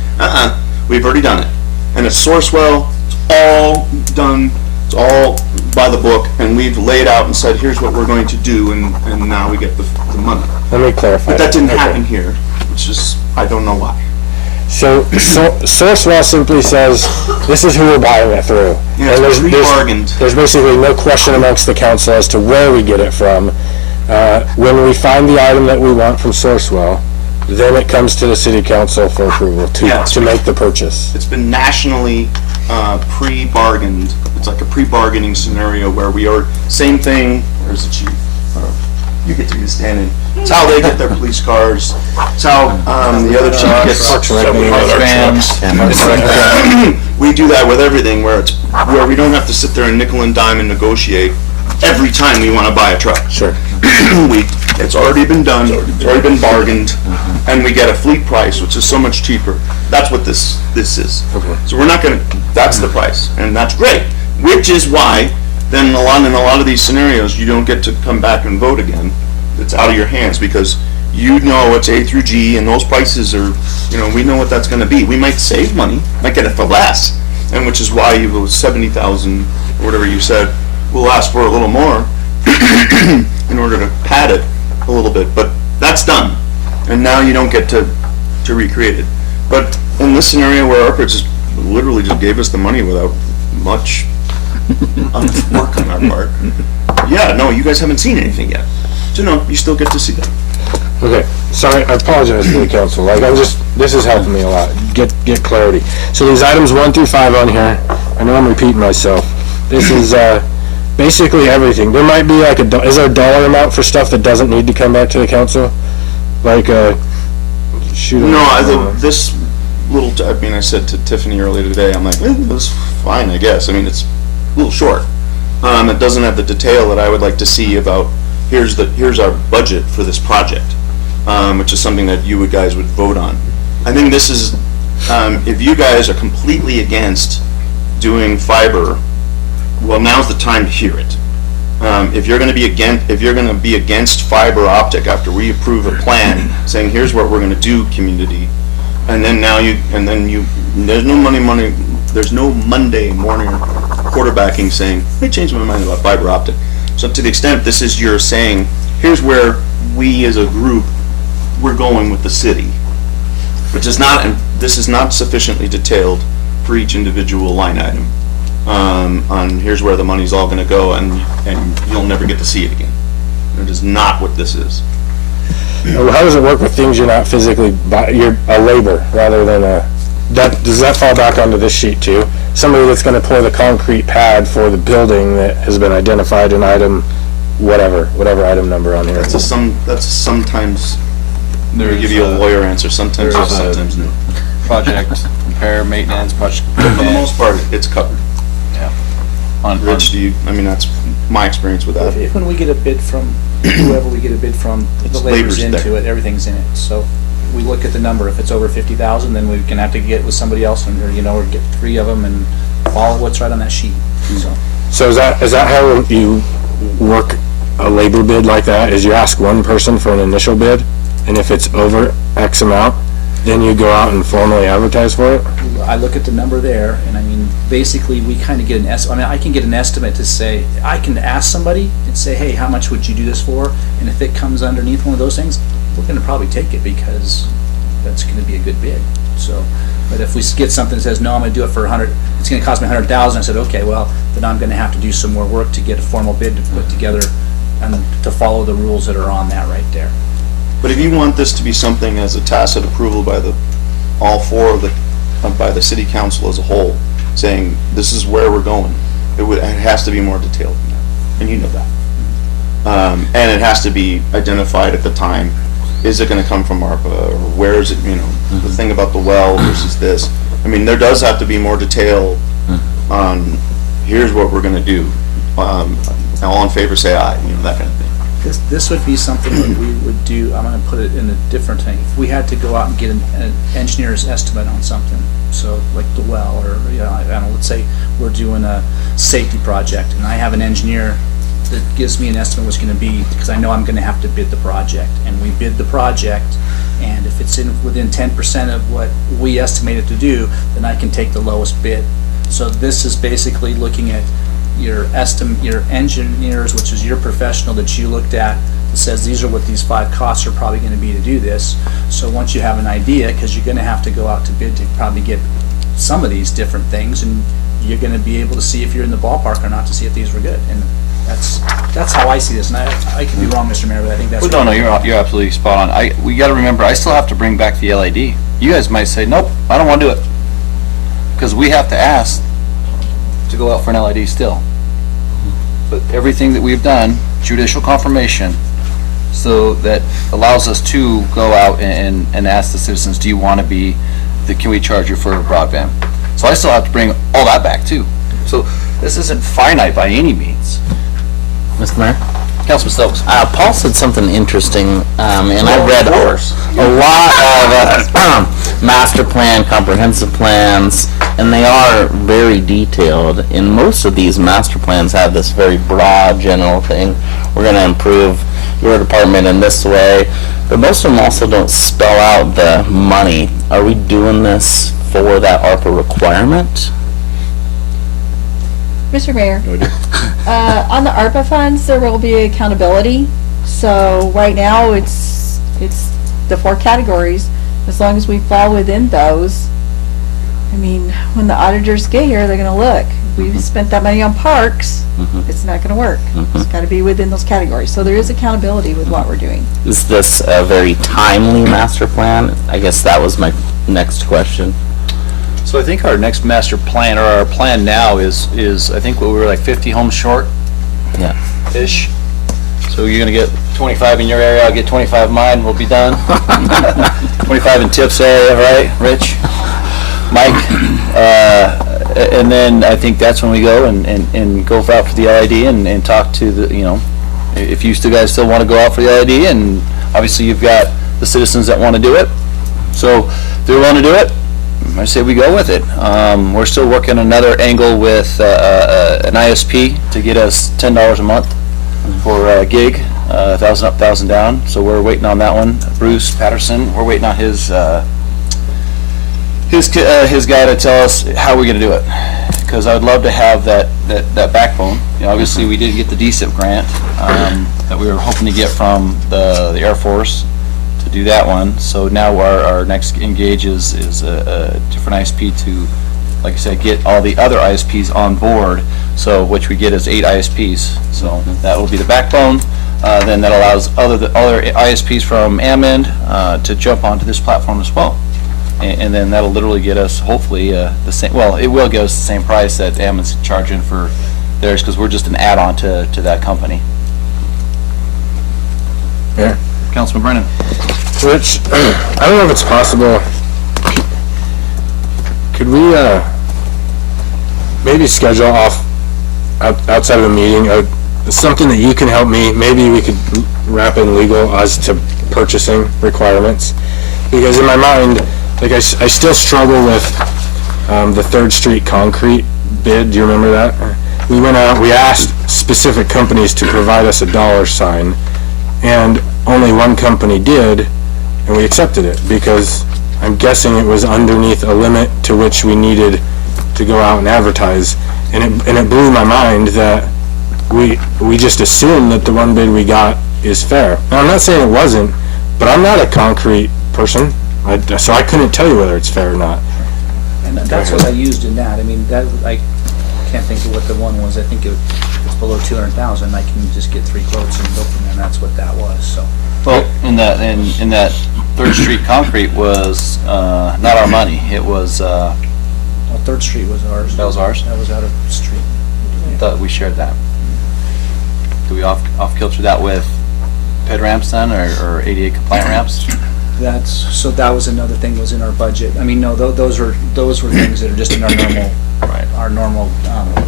We've already done it. And it's Sourcewell, it's all done, it's all by the book, and we've laid out and said, here's what we're going to do, and now we get the money. Let me clarify. But that didn't Okay. happen here, which is, I don't know why. So Sourcewell simply says, this is who we're buying it through. Yeah, And it's pre-bargained. There's basically no question amongst the council as to where we get it from. When we find the item that we want from Sourcewell, then it comes to the city council for approval Yes. to make the purchase. It's been nationally pre-bargained. It's like a pre-bargaining scenario where we are, same thing, there's the chief. You get to be standing. It's how they get their police cars. It's how the other chief gets. We do that with everything where we don't have to sit there and nickel and dime and negotiate every time we want to buy a truck. Sure. It's already been done, it's already been bargained, and we get a fleet price, which is so much cheaper. That's what this is. Okay. So we're not gonna, that's the price, and that's great. Which is why, then in a lot of these scenarios, you don't get to come back and vote again. It's out of your hands, because you know it's A through G, and those prices are, we know what that's gonna be. We might save money, might get it for less, and which is why you go 70,000, or whatever you said, we'll ask for a little more in order to pad it a little bit, but that's done. And now you don't get to recreate it. But in this scenario where ARPA just literally just gave us the money without much work on our part, yeah, no, you guys haven't seen anything yet. So no, you still get to see that. Okay, sorry, I apologize to the council, this is helping me a lot, get clarity. So these items 1 through 5 on here, I know I'm repeating myself, this is, basically everything. There might be like is there a dollar amount for stuff that doesn't need to come back to the council? Like, This little, I said to Tiffany earlier today, I'm like, that's fine, I guess. I mean, it's a little short. It doesn't have the detail that I would like to see about, here's our budget for this project, which is something that you guys would vote on. I think this is, if you guys are completely against doing fiber, well, now's the time to hear it. If you're going to be against fiber optic after we approve a plan saying here's what we're going to do, community, and then there's no Monday morning quarterbacking saying I changed my mind about fiber optic. So to the extent this is your saying here's where we as a group we're going with the city, which is not, and this is not sufficiently detailed for each individual line item. On here's where the money's all going to go, and you'll never get to see it again. It is not what this is. how does it work with things you're not physically, you're a labor rather than does that fall back onto this sheet too? Somebody that's going to pour the concrete pad for the building that has been identified in item, whatever item number on here. That's sometimes, we give you a lawyer answer, sometimes yes, sometimes no. Project, repair, maintenance, project. For the most part, it's covered. Yeah. Rich, that's my experience with that. If when we get a bid from whoever we get a bid from, the It's labor's labor's into there. it, everything's in it. So we look at the number. If it's over 50,000, then we can have to get with somebody else, or get 3 of them and follow what's right on that sheet. So is that how you work a labor bid like that? Is you ask one person for an initial bid, and if it's over X amount, then you go out and formally advertise for it? I look at the number there, and basically we kind of get an estimate. I can get an estimate to say, I can ask somebody and say, hey, how much would you do this for? And if it comes underneath one of those things, we're going to probably take it because that's going to be a good bid. So, but if we get something that says, no, I'm going to do it for 100, it's going to cost me 100,000. I said, okay, well, then I'm going to have to do some more work to get a formal bid to put together and to follow the rules that are on that right there. But if you want this to be something as a tacit approval by by the city council as a whole, saying this is where we're going, it has to be more detailed than that, and you know that. And it has to be identified at the time. Is it going to come from ARPA, or where is it? The thing about the well versus this. There does have to be more detail on here's what we're going to do. All in favor, say aye. That kind of thing. This would be something that we would do. I'm going to put it in a different thing. If we had to go out and get an engineer's estimate on something, so like the well, or I don't know, let's say we're doing a safety project, and I have an engineer that gives me an estimate what's going to be, because I know I'm going to have to bid the project, and we bid the project, and if it's within 10% of what we estimated to do, then I can take the lowest bid. So this is basically looking at your engineers, which is your professional that you looked at, that says these are what these 5 costs are probably gonna be to do this. So once you have an idea, because you're gonna have to go out to bid to probably get some of these different things, and you're gonna be able to see if you're in the ballpark or not to see if these were good. And that's how I see this, and I could be wrong, Mr. Mayor, but I think that's. Well, no, you're absolutely spot on. We gotta remember, I still have to bring back the LID. You guys might say, nope, I don't wanna do it. Because we have to ask to go out for an LID still. But everything that we've done, judicial confirmation, so that allows us to go out and ask the citizens, do you wanna be, can we charge you for broadband? So I still have to bring all that back too. So this isn't finite by any means. Mr. Mayor? Councilman Stokes. Paul said something interesting, and I read a lot of master plan, comprehensive plans, and they are very detailed. And most of these master plans have this very broad, general thing. We're going to improve your department in this way, but most of them also don't spell out the money. Are we doing this for that ARPA requirement? Mr. Mayor, on the ARPA funds, there will be accountability. So right now, it's the 4 categories. As long as we fall within those, I mean, when the auditors get here, they're gonna look. We've spent that money on parks, it's not gonna work. It's gotta be within those categories. So there is accountability with what we're doing. Is this a very timely master plan? I guess that was my next question. So I think our next master plan, or our plan now is I think we were like 50 homes short. Yeah. Ish. So you're gonna get 25 in your area, I'll get 25 in mine, we'll be done. 25 in Tiff's area, right, Rich? Mike? And then I think that's when we go and go out for the LID and talk to the, if you guys still wanna go out for the LID, and obviously you've got the citizens that wanna do it. So if they wanna do it, I say we go with it. We're still working another angle with an ISP to get us $10 a month for a gig, 1,000 up, 1,000 down. So we're waiting on that one. Bruce Patterson, we're waiting on his guy to tell us how we're gonna do it. Because I'd love to have that backbone. Obviously we didn't get the DSIP grant that we were hoping to get from the Air Force to do that one. So now our next engage is a different ISP to, like I said, get all the other ISPs on board. So which we get is 8 ISPs. So that will be the backbone. Then that allows other ISPs from Amend to jump onto this platform as well. And then that'll literally get us hopefully the same. Well, it will get us the same price that Amend's charging for theirs, because we're just an add-on to that company. Yeah. Councilman Brennan. Rich, I don't know if it's possible. Could we maybe schedule off outside of a meeting something that you can help me? Maybe we could wrap in legal as to purchasing requirements, because in my mind, like I still struggle with the 3rd Street concrete bid. Do you remember that? We went out, we asked specific companies to provide us a $sign, and only one company did, and we accepted it because I'm guessing it was underneath a limit to which we needed to go out and advertise. And it blew my mind that we just assumed that the one bid we got is fair. Now, I'm not saying it wasn't, but I'm not a concrete person, so I couldn't tell you whether it's fair or not. And that's what I used in that. I mean, that, I can't think of what the one was. I think it's below 200,000. I can just get 3 quotes and go from there. And that's what that was. So. Well, in that 3rd Street concrete was not our money. It was. Well, 3rd Street was ours. That was ours? That was out of the street. I thought we shared that. Do we off-kilter that with ped ramps then, or ADA compliant ramps? That was another thing was in our budget. I mean, no, those were things that are just in our normal, Right. our normal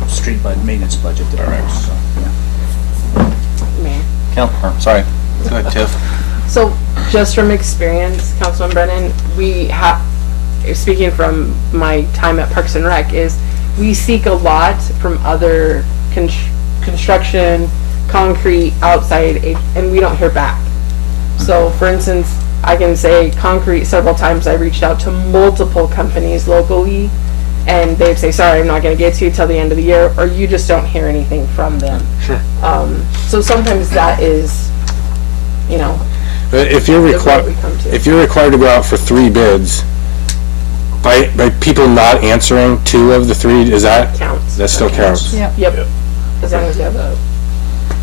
street maintenance budget. That Right. So, yeah. Mayor. Sorry. Go ahead, Tiff. So just from experience, Councilman Brennan, we have, speaking from my time at Parks and Rec, is we seek a lot from other construction, concrete, outside, and we don't hear back. So for instance, I can say concrete, several times I reached out to multiple companies locally, and they'd say, sorry, I'm not gonna get to you till the end of the year, or you just don't hear anything from them. Sure. So sometimes that is, you know, But if you're the road required, we come to. if you're required to go out for 3 bids, by people not answering 2 of the 3, is that, Counts. that still counts? Yep. Yep, as long as you have a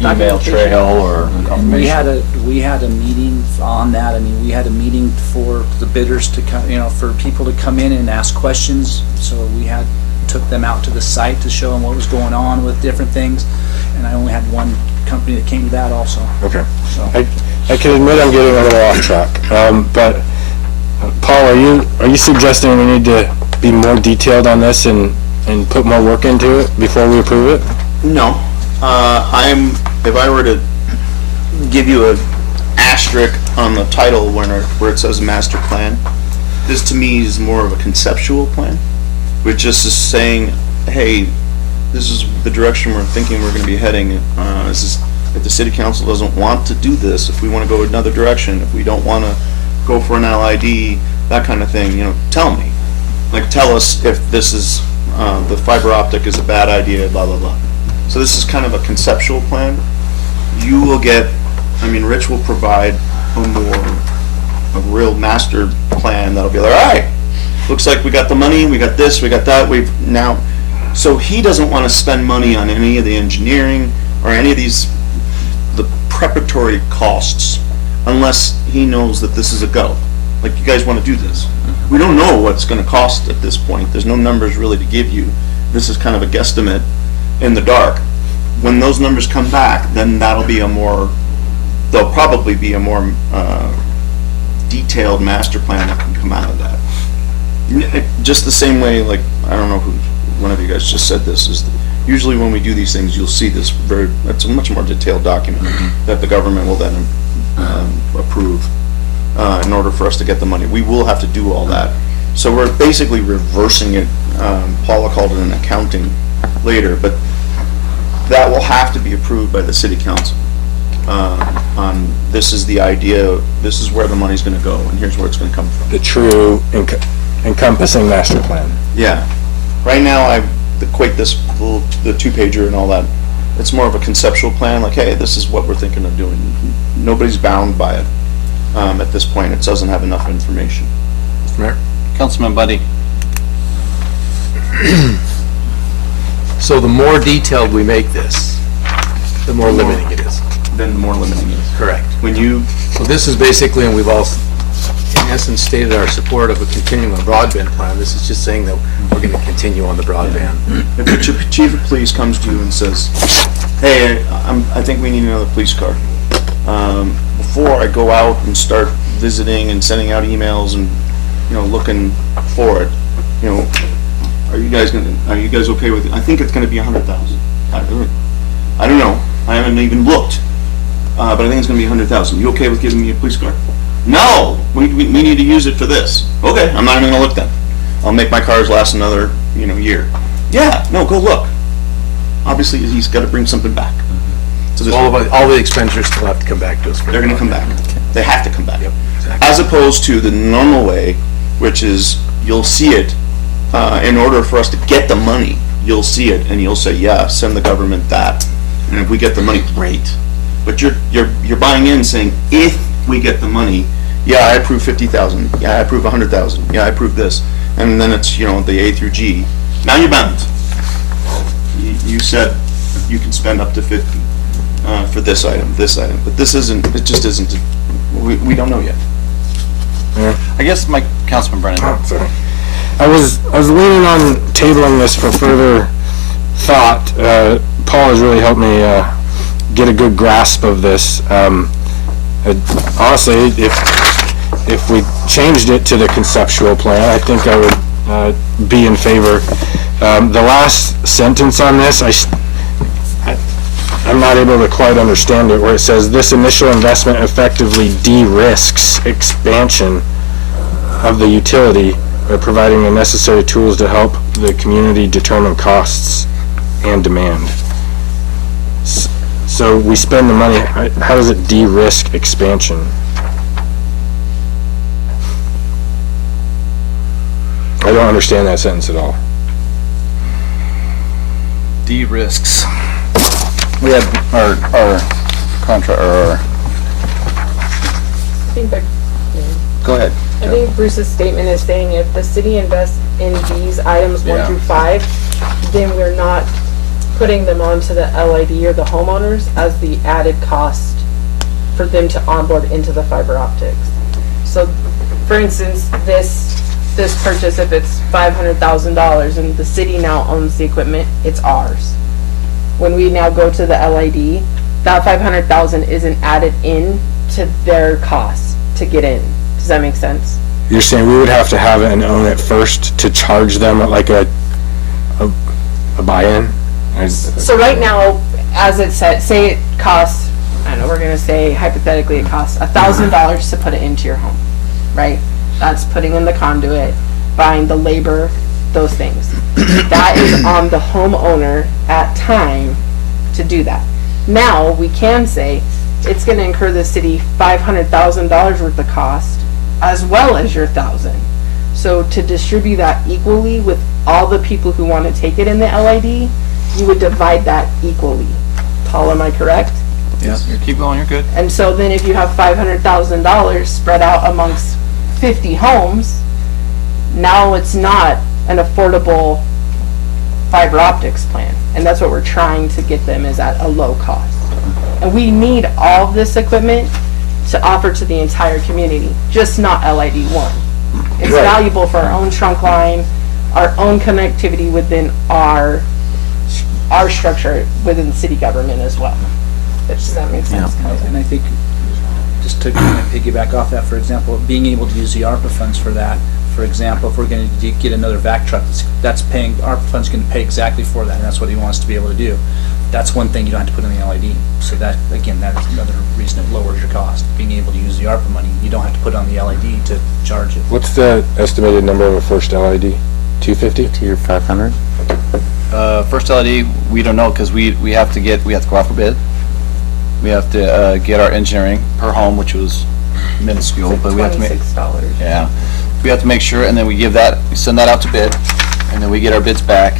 Email trail or We confirmation. had a meeting on that. I mean, we had a meeting for the bidders to come, you know, for people to come in and ask questions. So we took them out to the site to show them what was going on with different things. And I only had one company that came to that also. Okay. So I can admit I'm getting a little off track, but Paul, are you suggesting we need to be more detailed on this and put more work into it before we approve it? No. If I were to give you a asterisk on the title where it says master plan, this to me is more of a conceptual plan, which just is saying, hey, this is the direction we're thinking we're gonna be heading. If the city council doesn't want to do this, if we wanna go another direction, if we don't wanna go for an LID, that kind of thing, tell me. Like, tell us if this is, the fiber optic is a bad idea, blah, blah, blah. So this is kind of a conceptual plan. You will get, Rich will provide a real master plan that'll be like, all right, looks like we got the money, we got this, we got that, so he doesn't want to spend money on any of the engineering or any of the preparatory costs unless he knows that this is a go. Like, you guys want to do this. We don't know what it's going to cost at this point. There's no numbers really to give you. This is kind of a guesstimate in the dark. When those numbers come back, then there'll probably be a more detailed master plan that can come out of that. Just the same way, like, I don't know who, one of you guys just said this, is usually when we do these things, you'll see this it's a much more detailed document that the government will then approve in order for us to get the money. We will have to do all that. So we're basically reversing it. Paula called it an accounting later, but that will have to be approved by the city council. On this is the idea, this is where the money's gonna go, and here's where it's gonna come from. The true encompassing master plan. Yeah. Right now, I equate this, the 2-pager and all that, it's more of a conceptual plan, like, hey, this is what we're thinking of doing. Nobody's bound by it. At this point, it doesn't have enough information. Mr. Mayor? Councilman Buddy. So the more detailed we make this, the more limiting it is. Then the more limiting it is. Correct. When you, So this is basically, and we've all, in essence, stated our support of a continuing broadband plan. This is just saying that we're going to continue on the broadband. if the chief of police comes to you and says, hey, I think we need another police car. Before I go out and start visiting and sending out emails and, looking for it, are you guys okay with it? I think it's gonna be 100,000. I don't know. I haven't even looked. But I think it's gonna be 100,000. You okay with giving me a police car? No, we need to use it for this. Okay, I'm not even gonna look then. I'll make my cars last another, year. Yeah, no, go look. Obviously, he's gotta bring something back. So this, All the expenditures still have to come back to us. they're gonna come back. They have to come back. Yep, exactly. As opposed to the normal way, which is you'll see it, in order for us to get the money, you'll see it and you'll say, yeah, send the government that. And if we get the money, great. But you're buying in saying, if we get the money, yeah, I approve 50,000. Yeah, I approve 100,000. Yeah, I approve this. And then it's, the A through G. Now you're bound. You said you can spend up to 50 for this item. But this isn't, it just isn't, we don't know yet. I guess Councilman Brennan. Oh, sorry. I was leaning on tabling this for further thought. Paul has really helped me get a good grasp of this. Honestly, if we changed it to the conceptual plan, I think I would be in favor. The last sentence on this, I'm not able to quite understand it, where it says, this initial investment effectively de-risks expansion of the utility by providing the necessary tools to help the community determine costs and demand. So we spend the money, how does it de-risk expansion? I don't understand that sentence at all. De-risks. We had our contract, or I think that, go ahead. I think Bruce's statement is saying if the city invests in these items 1 Yeah. through 5, then we're not putting them onto the LID or the homeowners as the added cost for them to onboard into the fiber optics. So, for instance, this purchase, if it's $500,000 and the city now owns the equipment, it's ours. When we now go to the LID, that $500,000 isn't added in to their cost to get in. Does that make sense? You're saying we would have to have it and own it first to charge them like a buy-in? So right now, as it said, say it costs, I don't know, we're gonna say hypothetically it costs $1,000 to put it into your home, right? That's putting in the conduit, buying the labor, those things. That is on the homeowner at time to do that. Now, we can say it's gonna incur the city $500,000 worth of cost as well as your 1,000. So to distribute that equally with all the people who wanna take it in the LID, you would divide that equally. Paul, am I correct? Yeah, keep going, you're good. And so then if you have $500,000 spread out amongst 50 homes, now it's not an affordable fiber optics plan. And that's what we're trying to get them, is at a low cost. And we need all of this equipment to offer to the entire community, just not LID 1. It's Right. valuable for our own trunk line, our own connectivity within our structure within city government as well. Does that make sense? And I think, just to kind of piggyback off that, for example, being able to use the ARPA funds for that, for example, if we're going to get another vac truck, that's paying, ARPA fund's going to pay exactly for that, and that's what he wants to be able to do. That's one thing you don't have to put in the LID. So that, again, that is another reason it lowers your cost. Being able to use the ARPA money, you don't have to put it on the LID to charge it. What's the estimated number of a first LID? 250? Tier 500? First LED, we don't know, because we have to go out for bid. We have to get our engineering per home, which was minuscule, but we have to make, $26. yeah. We have to make sure, and then we send that out to bid, and then we get our bids back.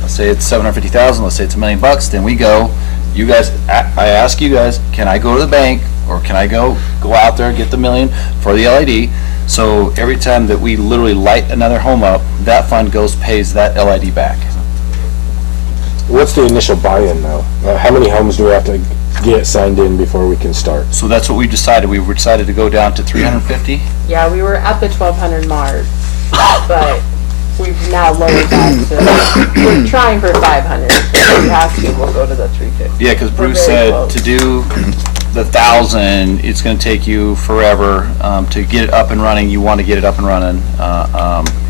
Let's say it's 750,000, let's say it's $1 million, then we go, you guys, I ask you guys, can I go to the bank, or can I go out there and get the $1 million for the LED? So every time that we literally light another home up, that fund pays that LED back. What's the initial buy-in though? How many homes do we have to get signed in before we can start? So that's what we decided. We decided to go down to 350. Yeah, we were at the 1,200 mark, but we've now lowered that to, we're trying for 500. If we have to, we'll go to the 350. Yeah, because We're Bruce very said close. to do the 1,000, it's going to take you forever. To get it up and running, you want to get it up and running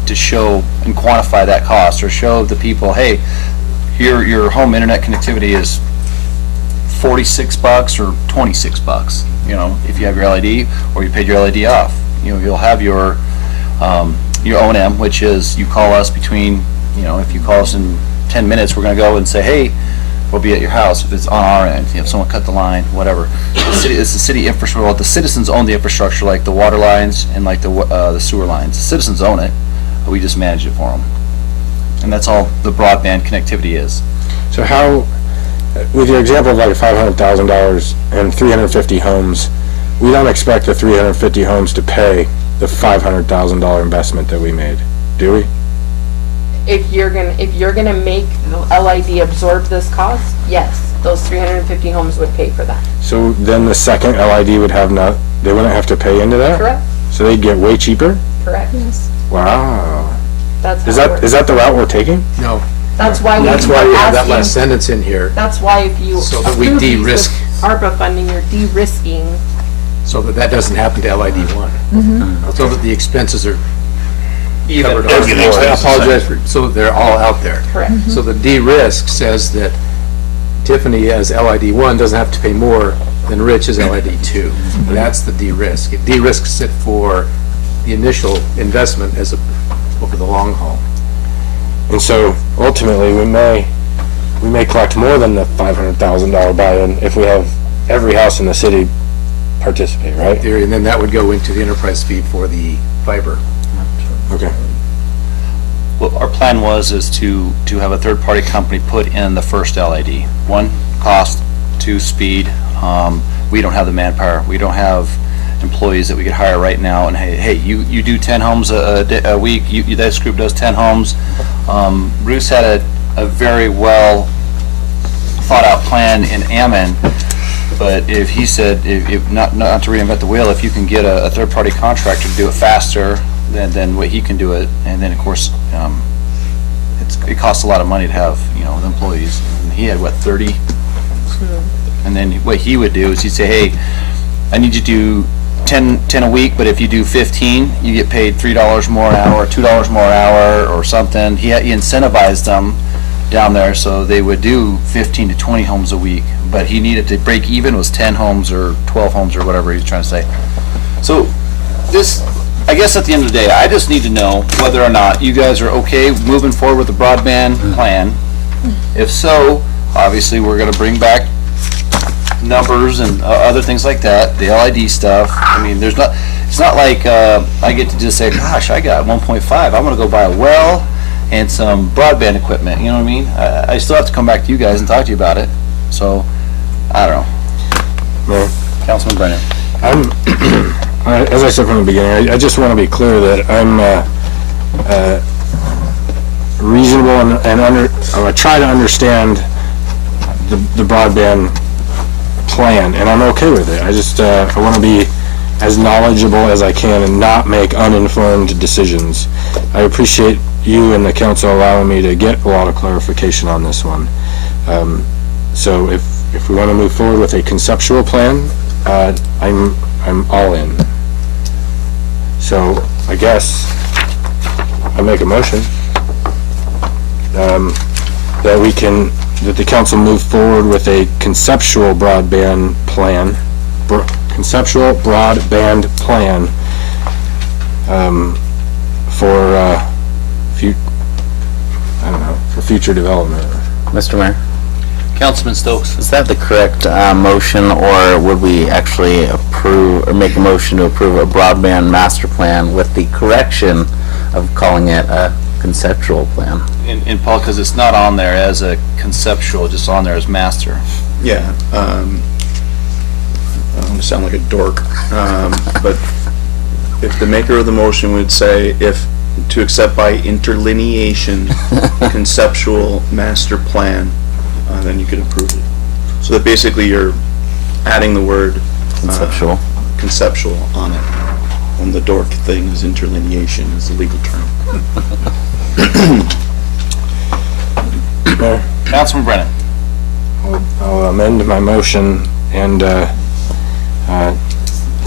to show and quantify that cost, or show the people, hey, your home internet connectivity is $46 or $26. You know, if you have your LED or you paid your LED off, you know, you'll have your O&M, which is you call us between, you know, if you call us in 10 minutes, we're going to go and say, hey, we'll be at your house if it's on our end. You have someone cut the line, whatever. It's the city infrastructure. Well, the citizens own the infrastructure, like the water lines and like the sewer lines. The citizens own it, but we just manage it for them. And that's all the broadband connectivity is. So how, with your example of like $500,000 and 350 homes, we don't expect the 350 homes to pay the $500,000 investment that we made, do we? If you're gonna make the LID absorb this cost, yes, those 350 homes would pay for that. So then the second LID would have they wouldn't have to pay into that? Correct? So they'd get way cheaper? Correct. Wow. That's Is how it that, works. is that the route we're taking? No, That's why that's why you have that last sentence in here, That's why if you So that we approve these de-risk. with ARPA funding, you're de-risking. so that doesn't happen to LID 1. So that the expenses are covered. Everything I expenses. apologize for, so they're all out there. Correct. So the de-risk says that Tiffany as LID 1 doesn't have to pay more than Rich as LID 2. That's the de-risk. It de-risks it for the initial investment over the long haul. And so ultimately, we may collect more than the $500,000 buy-in if we have every house in the city participate, right? Theory, and then that would go into the enterprise fee for the fiber. Okay. what our plan is to have a third-party company put in the first LID. One, cost, two, speed. We don't have the manpower. We don't have employees that we could hire right now and hey, you do 10 homes a week, this group does 10 homes. Bruce had a very well thought out plan in Ammon, but if he said, if not to reinvent the wheel, if you can get a third-party contractor to do it faster than what he can do it, and then of course, it costs a lot of money to have, the employees. And he had, what, 30? And then what he would do is he'd say, hey, I need you to do 10 a week, but if you do 15, you get paid $3 more an hour, $2 more an hour, or something. He incentivized them down there so they would do 15 to 20 homes a week, but he needed to break even was 10 homes or 12 homes or whatever he was trying to say. So this, I guess at the end of the day, I just need to know whether or not you guys are okay moving forward with the broadband plan. If so, obviously we're going to bring back numbers and other things like that, the LID stuff. I mean, it's not like I get to just say, gosh, I got 1.5, I'm going to go buy a well and some broadband equipment, you know what I mean? I still have to come back to you guys and talk to you about it. So, I don't know. Mayor, Councilman Brennan. As I said from the beginning, I just want to be clear that I'm reasonable and I try to understand the broadband plan, and I'm okay with it. I just I want to be as knowledgeable as I can and not make uninformed decisions. I appreciate you and the council allowing me to get a lot of clarification on this one. So if we want to move forward with a conceptual plan, I'm all in. So I guess I make a motion that the council move forward with a conceptual broadband plan, for future development. Mr. Mayor, Councilman Stokes. is that the correct motion, or would we actually approve, or make a motion to approve a broadband master plan with the correction of calling it a conceptual plan? In Paul, because it's not on there as a conceptual, just on there as master. Yeah, I'm gonna sound like a dork, but if the maker of the motion would say, if to accept by interlineation conceptual master plan, then you could approve it. So that basically you're adding the word conceptual on it. And the dork thing is interlineation is the legal term. Councilman Brennan. I'll amend my motion and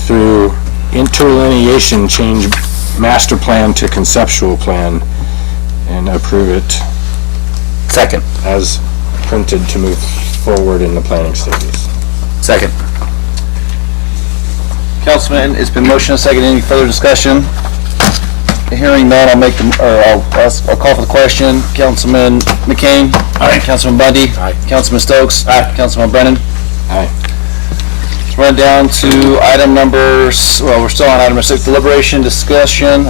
through interlineation change master plan to conceptual plan and approve it Second. as printed to move forward in the planning stages. Second. Councilman, it's been motion and second. Any further discussion? Hearing none, I'll call for the question. Councilman McCain. Aye. Councilman Bundy. Aye. Councilman Stokes. Aye. Councilman Brennan. Aye. Let's run down to item we're still on item number 6, deliberation decision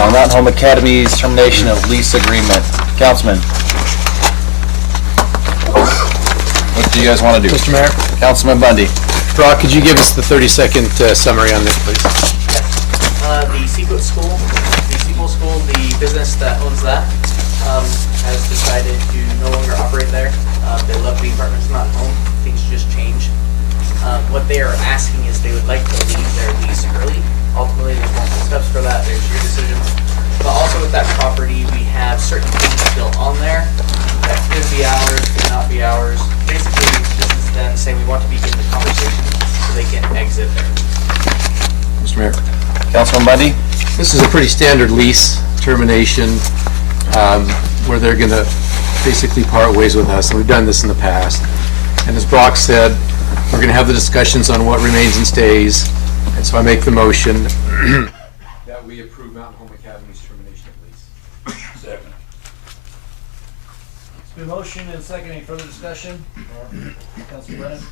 on Mountain Home Academy's termination of lease agreement. Councilman. What do you guys want to do? Mr. Mayor, Councilman Bundy. Brock, could you give us the 30-second summary on this, please? The Sequel School, the business that owns that, has decided to no longer operate there. They love the apartments not home. Things just changed. What they are asking is they would like to leave their lease early. Ultimately, there's multiple steps for that. There's your decision. But also with that property, we have certain things still on there that could be ours, could not be ours. Basically, this is them saying we want to begin the conversation so they can exit there. Mr. Mayor. Councilman Bundy. This is a pretty standard lease termination, where they're gonna basically part ways with us, and we've done this in the past. And as Brock said, we're gonna have the discussions on what remains and stays, and so I make the motion that we approve Mountain Home Academy's termination of lease. Second. It's been motion and second. Any further discussion? Councilman Brennan.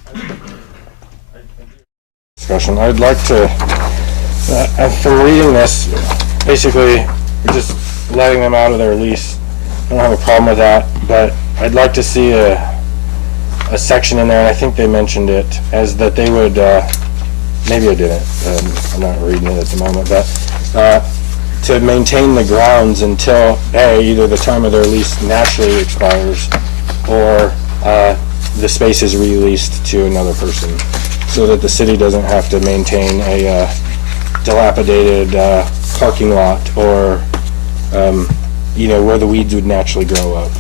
Discussion. I'd like to, after reading this, basically, just letting them out of their lease. I don't have a problem with that, but I'd like to see a section in there, and I think they mentioned it, as that they would, maybe I didn't, I'm not reading it at the moment, but, to maintain the grounds until, either the time of their lease naturally expires, or, the space is released to another person, so that the city doesn't have to maintain a, dilapidated, parking lot, or, where the weeds would naturally grow up.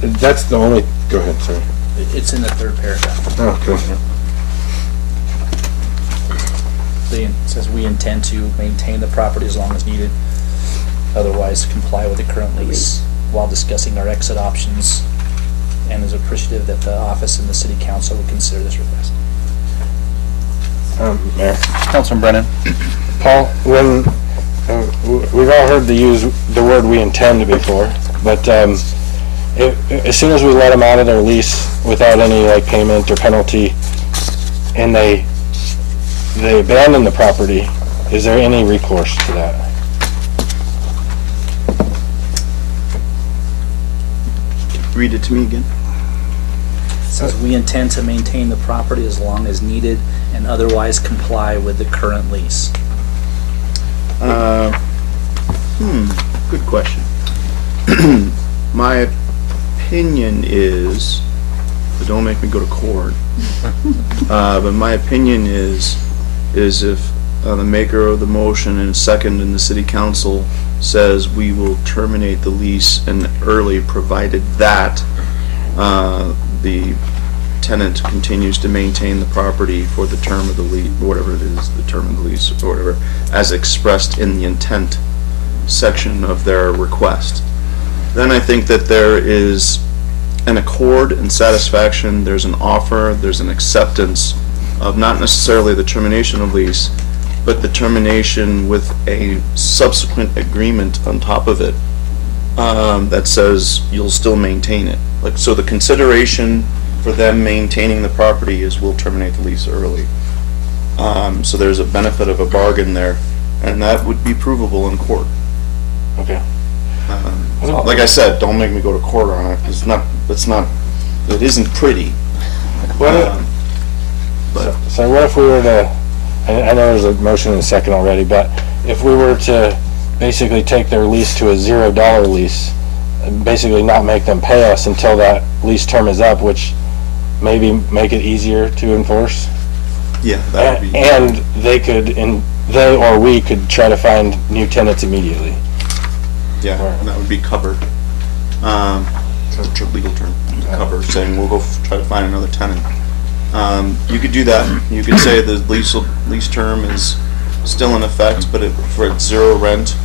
That's the only, go ahead, sorry. It's in the third paragraph. Oh, okay. It says we intend to maintain the property as long as needed, otherwise comply with the current lease while discussing our exit options, and is appreciative that the office and the city council would consider this request. Mayor. Councilman Brennan? Paul, when, we've all heard the word "we intend" before, but, as soon as we let them out of their lease without any, like, payment or penalty, and they abandon the property, is there any recourse to that? Read it to me again. It says we intend to maintain the property as long as needed and otherwise comply with the current lease. Good question. My opinion is, but don't make me go to court, but my opinion is if the maker of the motion and second in the city council says we will terminate the lease and early, provided that the tenant continues to maintain the property for the term of the lease, whatever it is, the term of the lease or whatever, as expressed in the intent section of their request. Then I think that there is an accord and satisfaction, there's an offer, there's an acceptance of not necessarily the termination of lease, but the termination with a subsequent agreement on top of it that says you'll still maintain it. Like, so the consideration for them maintaining the property is we'll terminate the lease early. So there's a benefit of a bargain there, and that would be provable in court. Okay. Like I said, don't make me go to court on it. It isn't pretty. What so what if we were to, I know there's a motion and a second already, but if we were to basically take their lease to a $0 lease, and basically not make them pay us until that lease term is up, which maybe make it easier to enforce? Yeah, that would be. And they or we could try to find new tenants immediately. Yeah, and that would be covered. Legal term, cover, saying we'll go try to find another tenant. You could do that. You could say the lease term is still in effect, but for zero rent,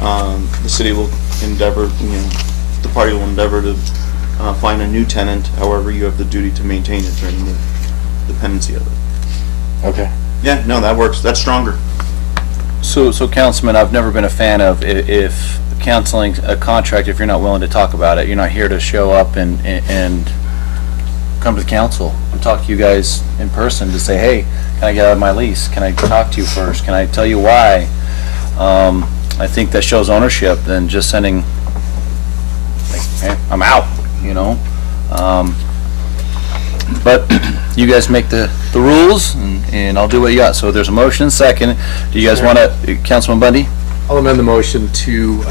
the city will endeavor, the party will endeavor to find a new tenant. However, you have the duty to maintain it during the pendency of it. Okay. Yeah, no, that works. That's stronger. So Councilman, I've never been a fan of if canceling a contract if you're not willing to talk about it. You're not here to show up and come to the council and talk to you guys in person to say, hey, can I get out of my lease? Can I talk to you first? Can I tell you why? I think that shows ownership than just sending, like, hey, I'm out, But you guys make the rules, and I'll do what you got. So there's a motion and second. Do you guys want to, Councilman Bundy? I'll amend the motion to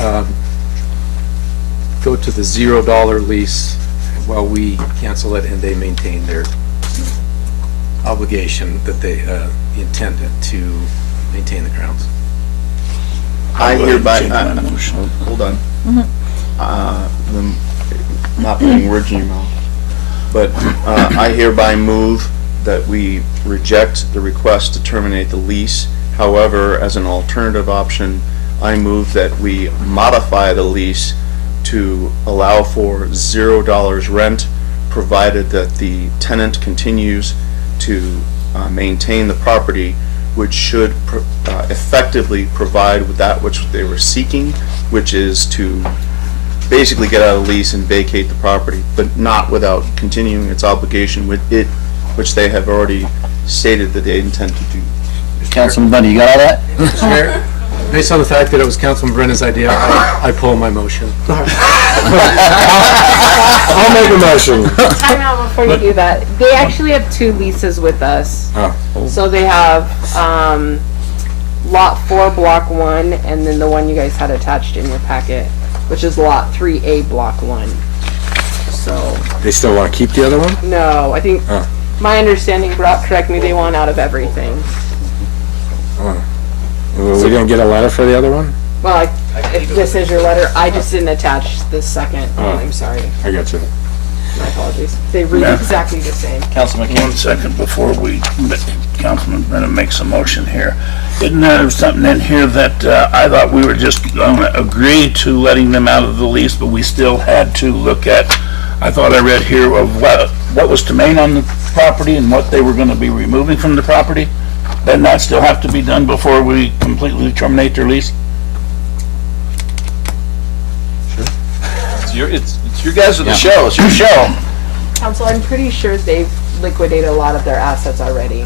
go to the $0 lease while we cancel it and they maintain their obligation that they intended to maintain the grounds. I hereby, hold on. Not putting words in your mouth, but I hereby move that we reject the request to terminate the lease. However, as an alternative option, I move that we modify the lease to allow for $0 rent, provided that the tenant continues to maintain the property, which should effectively provide with that which they were seeking, which is to basically get out of the lease and vacate the property, but not without continuing its obligation with it, which they have already stated that they intend to do. Councilman Bundy, you got all that? Mr. Mayor, Based on the fact that it was Councilman Brennan's idea, I pull my motion. I'll make a motion. Time out before you do that. They actually have 2 leases with us. Oh. So they have, lot 4, block 1, and then the one you guys had attached in your packet, which is lot 3A, block 1. So, They still want to keep the other one? no, I think, Oh. my understanding, Brock, correct me, they want out of everything. Well, we didn't get a letter for the other one? Well, if this is your letter, I just didn't attach the second one, I'm sorry. I got you. My apologies. They read Yeah. exactly the same. Councilman King. 1 second before Councilman Brennan makes a motion here. Isn't there something in here that I thought we were just going to agree to letting them out of the lease, but we still had to look at, I thought I read here of what was to remain on the property and what they were going to be removing from the property? Doesn't that still have to be done before we completely terminate their lease? It's your guys with the show. It's your show. Council, I'm pretty sure they've liquidated a lot of their assets already.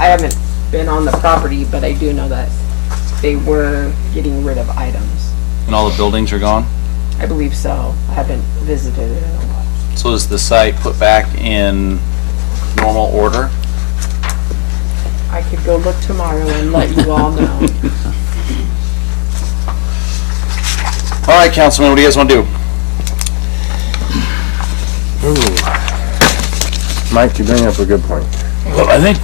I haven't been on the property, but I do know that they were getting rid of items. And all the buildings are gone? I believe so. I haven't visited it in a while. So is the site put back in normal order? I could go look tomorrow and let you all know. All right, Councilman, what do you guys want to do? Mike, you bring up a good point. Well, I think,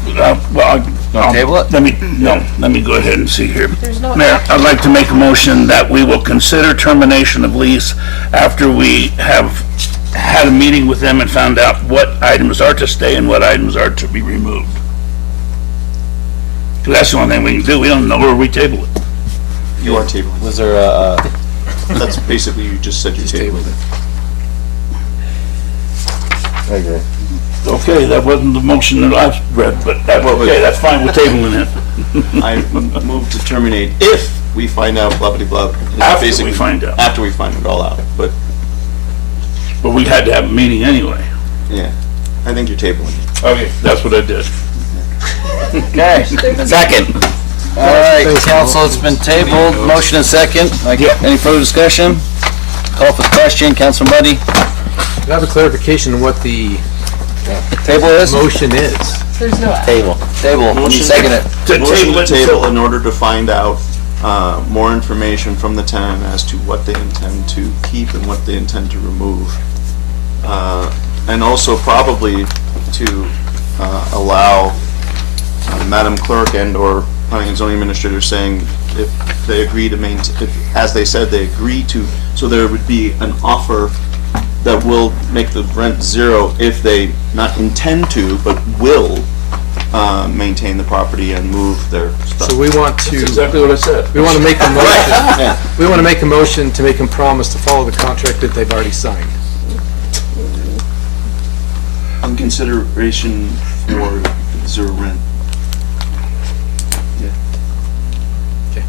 Table it? let me go ahead and see here. There's no Mayor, I'd like to make a motion that we will consider termination of lease after we have had a meeting with them and found out what items are to stay and what items are to be removed. 'Cause that's the only thing we can do. We don't know where we table it. You are tabling. Was there a, That's basically, you just said you tabled it. I agree. Okay, that wasn't the motion that I read, but that's okay, that's fine, we're tabling it. I move to terminate if we find out blah blah blah. After we Basically, find out. After we find it all out, but But we had to have a meeting anyway. yeah, I think you're tabling it. Okay, that's what I did. okay, second. All right, council, it's been tabled, motion and second. Any further discussion? Call for the question, Councilman Buddy. I have a clarification on what the Table is? motion is. There's no. Table. Table, Motion. second it. To Motion table to it table until, in order to find out more information from the tenant as to what they intend to keep and what they intend to remove. And also probably to allow Madam Clerk and/or Planning and Zoning Administrator saying if they agree to maintain, as they said, they agree to, so there would be an offer that will make the rent zero if they not intend to, but will maintain the property and move their stuff. So we want to, exactly what I said. we want to make a motion, Yeah. we want to make a motion to make them promise to follow the contract that they've already signed. In consideration for zero rent. Yeah. Okay.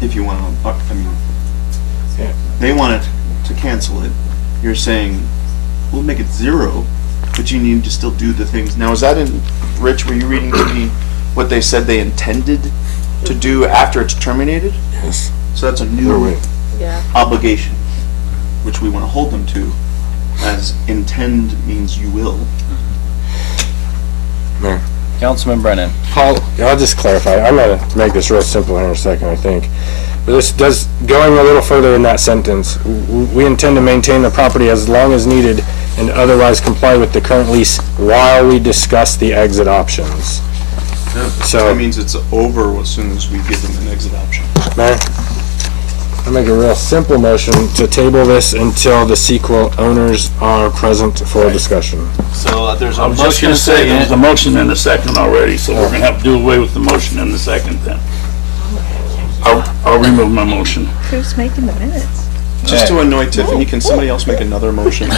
If you want to, I mean, Yeah. they want it to cancel it. You're saying, we'll make it zero, but you need to still do the things. Now, is that in, Rich, were you reading to me what they said they intended to do after it's terminated? Yes. So that's a Or new wait. Yeah. obligation, which we want to hold them to, as intend means you will. Mayor. Councilman Brennan. Paul, I'll just clarify. I'm gonna make this real simple here in a second, I think. But this does, going a little further in that sentence, we intend to maintain the property as long as needed and otherwise comply with the current lease while we discuss the exit options. So, That means it's over as soon as we give them an exit option. Mayor, I'll make a real simple motion to table this until the sequel owners are present for discussion. So there's I a was just motion gonna and say, there was a second. motion and a second already, so we're gonna have to do away with the motion and the second then. I'll remove my motion. Who's making the minutes? Just to annoy Tiffany, can somebody else make another motion?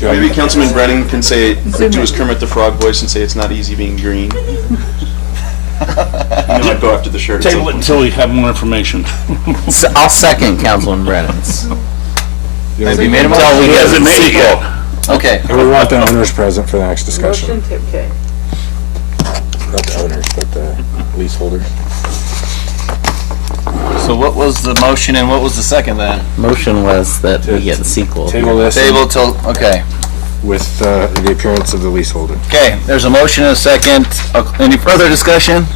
Maybe Councilman Brennan can say, do his Kermit the Frog voice and say it's not easy being green. And I'd go after the shirt. at some Table it point. until we have more information. I'll second Councilman Brennan's. Have you made a Until we motion? get Hasn't the made it sequel. yet. Okay, And we want the owners present for the next discussion. Motion to, okay. Not the owners, but the leaseholders. So what was the motion and what was the second then? Motion was that we get the sequel. Table this Table till, okay. with the appearance of the leaseholder. Okay, there's a motion and a second. Any further discussion?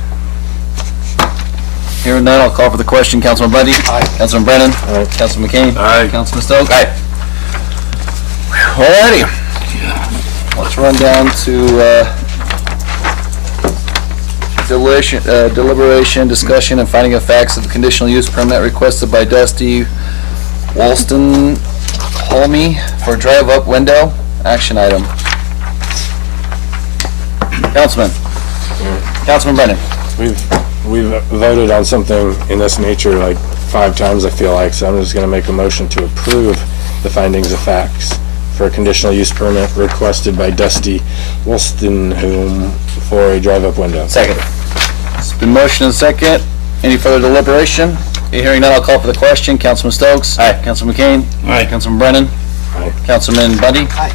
Hearing none, I'll call for the question. Councilman Bundy? Aye. Councilman Brennan? Aye. Councilman McCain? Aye. Councilman Stokes? Aye. Alrighty. Let's run down to, deliberation, discussion, and finding of facts of the conditional use permit requested by Dusty Walston Holme for drive-up window. Action item. Councilman Brennan. We've voted on something in this nature like 5 times, I feel like, so I'm just gonna make a motion to approve the findings of facts for a conditional use permit requested by Dusty Wolstenholme for a drive-up window. Second. It's been motion and second. Any further deliberation? Hearing none, I'll call for the question. Councilman Stokes? Aye. Councilman McCain? Aye. Councilman Brennan? Aye. Councilman Bundy? Aye.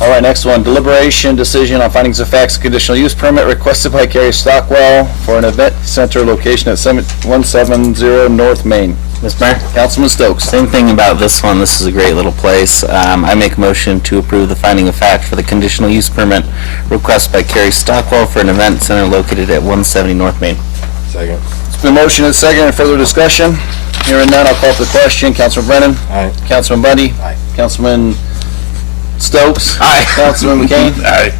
All right, next one. Deliberation, decision on findings of facts, conditional use permit requested by Gary Stockwell for an event center location at 170 North Main. Mr. Mayor? Councilman Stokes? Same thing about this one. This is a great little place. I make a motion to approve the finding of fact for the conditional use permit request by Carrie Stockwell for an event center located at 170 North Main. Second. It's been motion and second. Any further discussion? Hearing none, I'll call for the question. Councilman Brennan? Aye. Councilman Bundy? Aye. Councilman Stokes? Aye. Councilman McCain? Aye.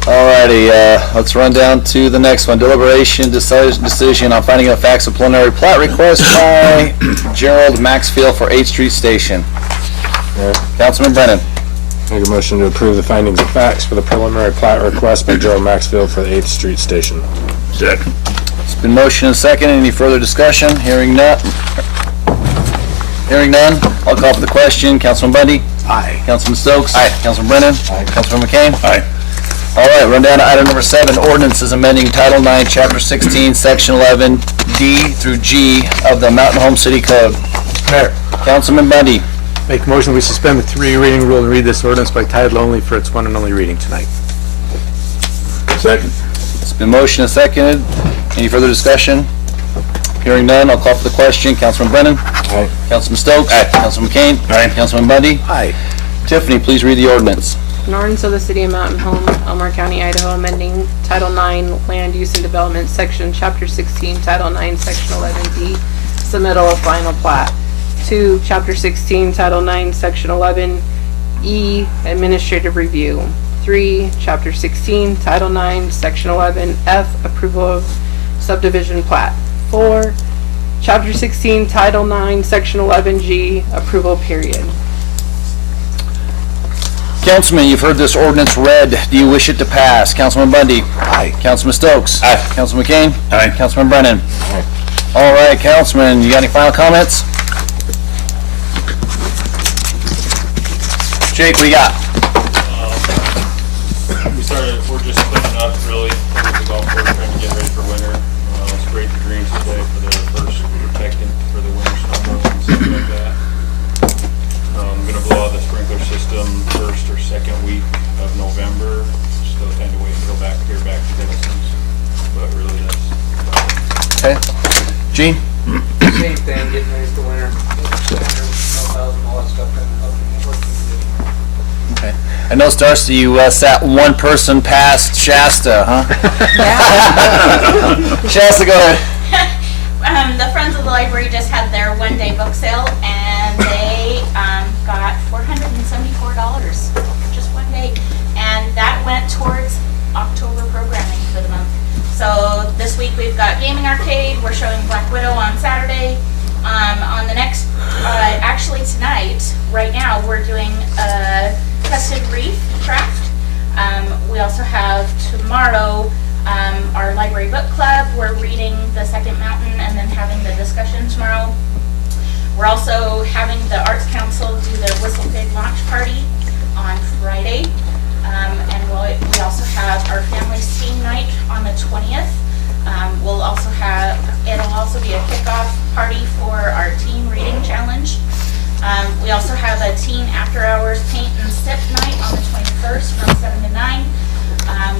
Alrighty, let's run down to the next one. Deliberation, decision on finding of facts of preliminary plat request by Gerald Maxfield for 8th Street Station. Councilman Brennan. Make a motion to approve the findings of facts for the preliminary plat request by Gerald Maxfield for the 8th Street Station. Second. It's been motion and second. Any further discussion? Hearing none, I'll call for the question. Councilman Bundy? Aye. Councilman Stokes? Aye. Councilman Brennan? Aye. Councilman McCain? Aye. All right, run down to item number 7, ordinances amending Title 9, Chapter 16, Section 11, D through G of the Mountain Home City Code. Mayor, Councilman Bundy. make a motion, we suspend the 3 reading rule and read this ordinance by title only for its one and only reading tonight. Second. It's been motion and seconded. Any further discussion? Hearing none, I'll call for the question. Councilman Brennan? Aye. Councilman Stokes? Aye. Councilman McCain? Aye. Councilman Bundy? Aye. Tiffany, please read the ordinance. An ordinance of the City of Mountain Home, Elmore County, Idaho, amending Title 9 Land Use and Development, Section Chapter 16, Title 9, Section 11D, submittal of final plat. 2, Chapter 16, Title 9, Section 11E, administrative review. 3, Chapter 16, Title 9, Section 11F, approval of subdivision plat. 4, Chapter 16, Title 9, Section 11G, approval period. Councilman, you've heard this ordinance read. Do you wish it to pass? Councilman Bundy? Aye. Councilman Stokes? Aye. Councilman McCain? Aye. Councilman Brennan? Aye. All right, Councilman, you got any final comments? Jake, what do you got? We're just cleaning up really over the golf course, trying to get ready for winter. Sprayed the greens today for the first protectant for the winter snowmobile and stuff like that. I'm gonna blow out the sprinkler system first or second week of November. Still kind of waiting to go back to Dennison's, but really that's about it. Okay. Gene? Same thing, getting ready for winter. Snowplows and all that stuff, kind of helping me work. Okay. I noticed, Darcy, you sat one person past Shasta, huh? Shasta, go ahead. The Friends of the Library just had their one-day book sale, and they got $474 just one day, and that went towards October programming for the month. So this week we've got Gaming Arcade. We're showing Black Widow on Saturday. On the next, actually tonight, right now, we're doing a custom reef craft. We also have tomorrow our library book club. We're reading The Second Mountain and then having the discussion tomorrow. We're also having the Arts Council do their Whistle Pig launch party on Friday. And we also have our family steam night on the 20th. We'll also have, it'll also be a kickoff party for our teen reading challenge. We also have a teen after hours paint and sip night on the 21st from 7 to 9.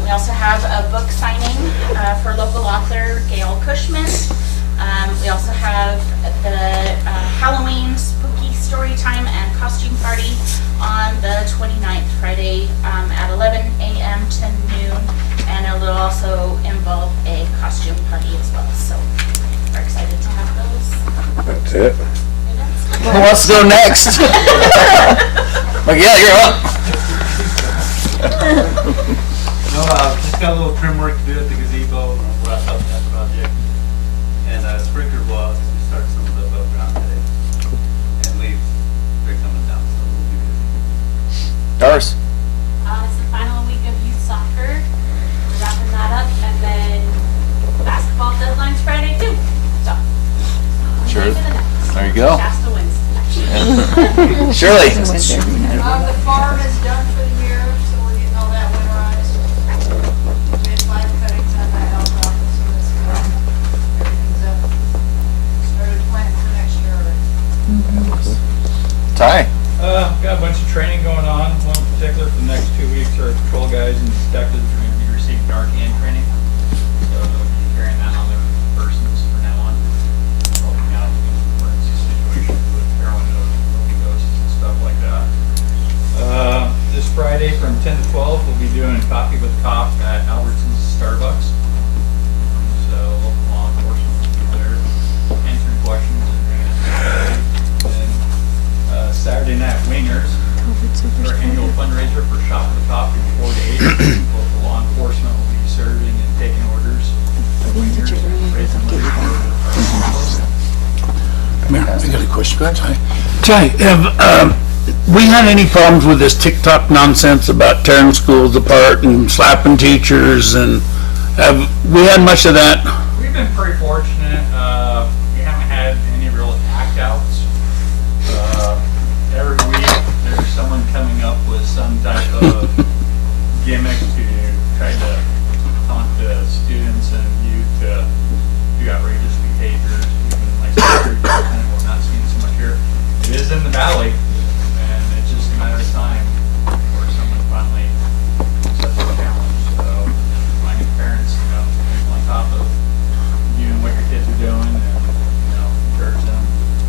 We also have a book signing for local author Gail Cushman. We also have the Halloween spooky story time and costume party on the 29th, Friday, at 11 a.m. to noon. And it'll also involve a costume party as well. So we're excited to have those That's it. events. Who wants to go next? Miguel, you're up. No, just got a little trim work to do at the gazebo, we'll wrap up that project. And sprinkler blocks, we start some of the above ground today. And leaves, they're coming down, so we'll be busy. Doris. It's the final week of youth soccer. We're wrapping that up, and then basketball deadline's Friday too. So. Sure. on to the next. There you go. Shasta wins tonight. Shirley. The farm is done for the year, so we're getting all that winterized. We had 5 cuttings at the health office, so that's good. Everything's up. Started planting for next year already. Ty. Got a bunch of training going on. One in particular for the next 2 weeks, our patrol guys and detectives are going to be receiving Narcan training. So they'll be carrying that on their persons from now on, helping out in emergency situations with heroin overdoses and stuff like that. This Friday from 10 to 12, we'll be doing Coffee with Cop at Albertson's Starbucks. So local law enforcement will be there answering questions and bringing in. Saturday night Wingers, our annual fundraiser for Shop the Cop from 4 to 8. Local law enforcement will be serving and taking orders at Wingers and raising money for Mayor, I got a question. Ty, have we had any problems with this TikTok nonsense about tearing schools apart and slapping teachers, and have we had much of that? We've been pretty fortunate. We haven't had any real act outs. Every week there's someone coming up with some type of gimmick to try to taunt the students and youth to do outrageous behaviors. Even like security department, we're not seeing so much here. It is in the valley, and it's just a matter of time before someone finally sets up a challenge. So finding parents, on top of viewing what your kids are doing and encourage them.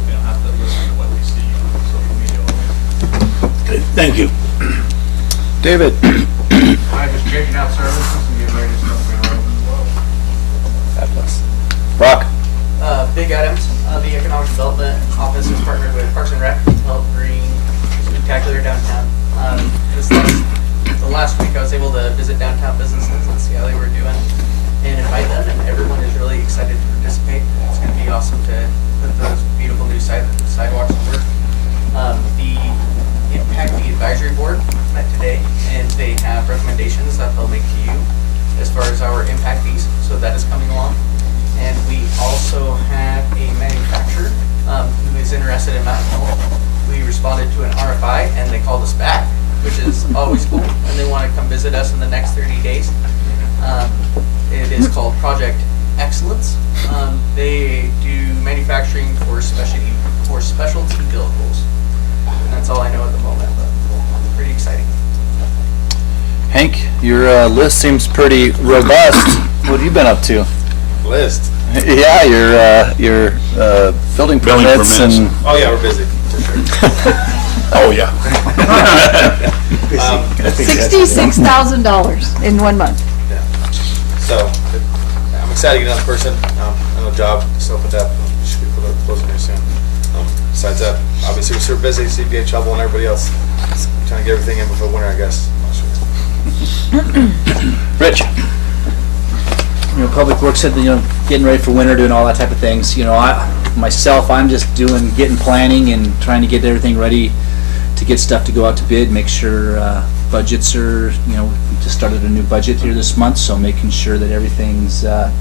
We don't have to listen to what they see on social media always. Okay, thank you. David. I'm just checking out services and getting ready to start going around the world. Fabulous. Brock. Big items, the Economic Development Office has partnered with Parks and Rec to help bring spectacular downtown. The last week I was able to visit downtown businesses and see how they were doing and invite them, and everyone is really excited to participate. It's going to be awesome to put those beautiful new sidewalks to work. The Impact Fee Advisory Board met today, and they have recommendations that they'll make to you as far as our impact fees, so that is coming along. And we also have a manufacturer who is interested in Mountain Home. We responded to an RFI, and they called us back, which is always cool, and they want to come visit us in the next 30 days. It is called Project Excellence. They do manufacturing for specialty vehicles. And that's all I know at the moment, but pretty exciting. Hank, your list seems pretty robust. What have you been up to? List. Yeah, your building permits and. Oh yeah, we're busy, for sure. Oh, yeah. $66,000 in 1 month. Yeah. So, I'm excited to get another person. I know job just opened up. Should be closing here soon. Besides that, obviously we're super busy, CBA trouble and everybody else. Just trying to get everything in before winter, I guess. I'm not sure. Rich. Public Works said that, getting ready for winter, doing all that type of things. I'm just getting planning and trying to get everything ready to get stuff to go out to bid, make sure budgets are, we just started a new budget here this month, so making sure that everything's, that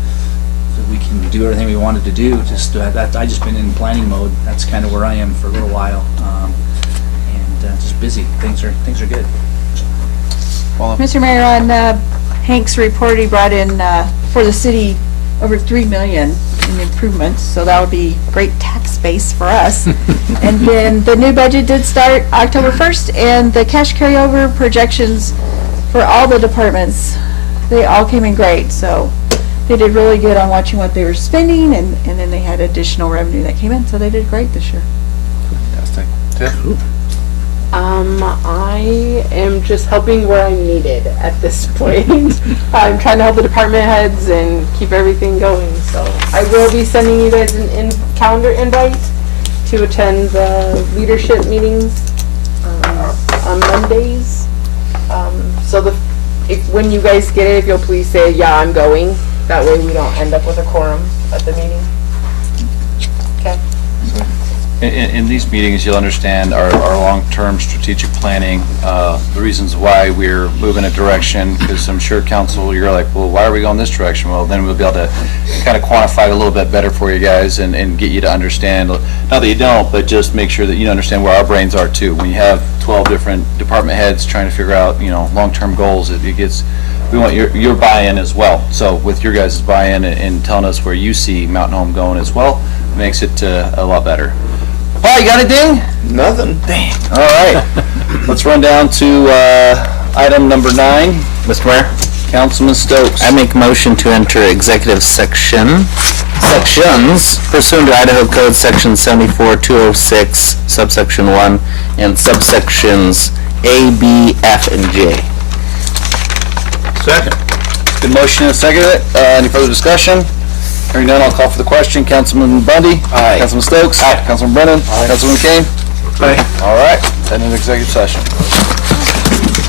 we can do everything we wanted to do. I just been in planning mode. That's kind of where I am for a little while, and just busy. Things are good. Mr. Mayor, on Hank's report, he brought in for the city over $3 million in improvements, so that would be great tax base for us. And then the new budget did start October 1st, and the cash carryover projections for all the departments, they all came in great. So they did really good on watching what they were spending, and then they had additional revenue that came in, so they did great this year. Fantastic. Tiff? I am just helping where I'm needed at this point. I'm trying to help the department heads and keep everything going, so I will be sending you guys an calendar invite to attend the leadership meetings on Mondays. So when you guys get it, if you'll please say, yeah, I'm going. That way we don't end up with a quorum at the meeting. Okay. In these meetings, you'll understand our long-term strategic planning, the reasons why we're moving a direction, because I'm sure council, you're like, well, why are we going this direction? Well, then we'll be able to kind of quantify it a little bit better for you guys and get you to understand, not that you don't, but just make sure that you understand where our brains are too. When you have 12 different department heads trying to figure out, long-term goals, we want your buy-in as well. So with your guys' buy-in and telling us where you see Mountain Home going as well, makes it a lot better. Paul, you got anything? Nothing. Dang. All right. Let's run down to item number 9. Mr. Mayor, Councilman Stokes. I make motion to enter executive sections pursuant to Idaho Code Section 74206, subsection 1, and subsections A, B, F, and J. Second. Good motion and a second. Any further discussion? Hearing none, I'll call for the question. Councilman Bundy? Aye. Councilman Stokes? Aye. Councilman Brennan? Councilman McCain? Aye. All right, then in executive session.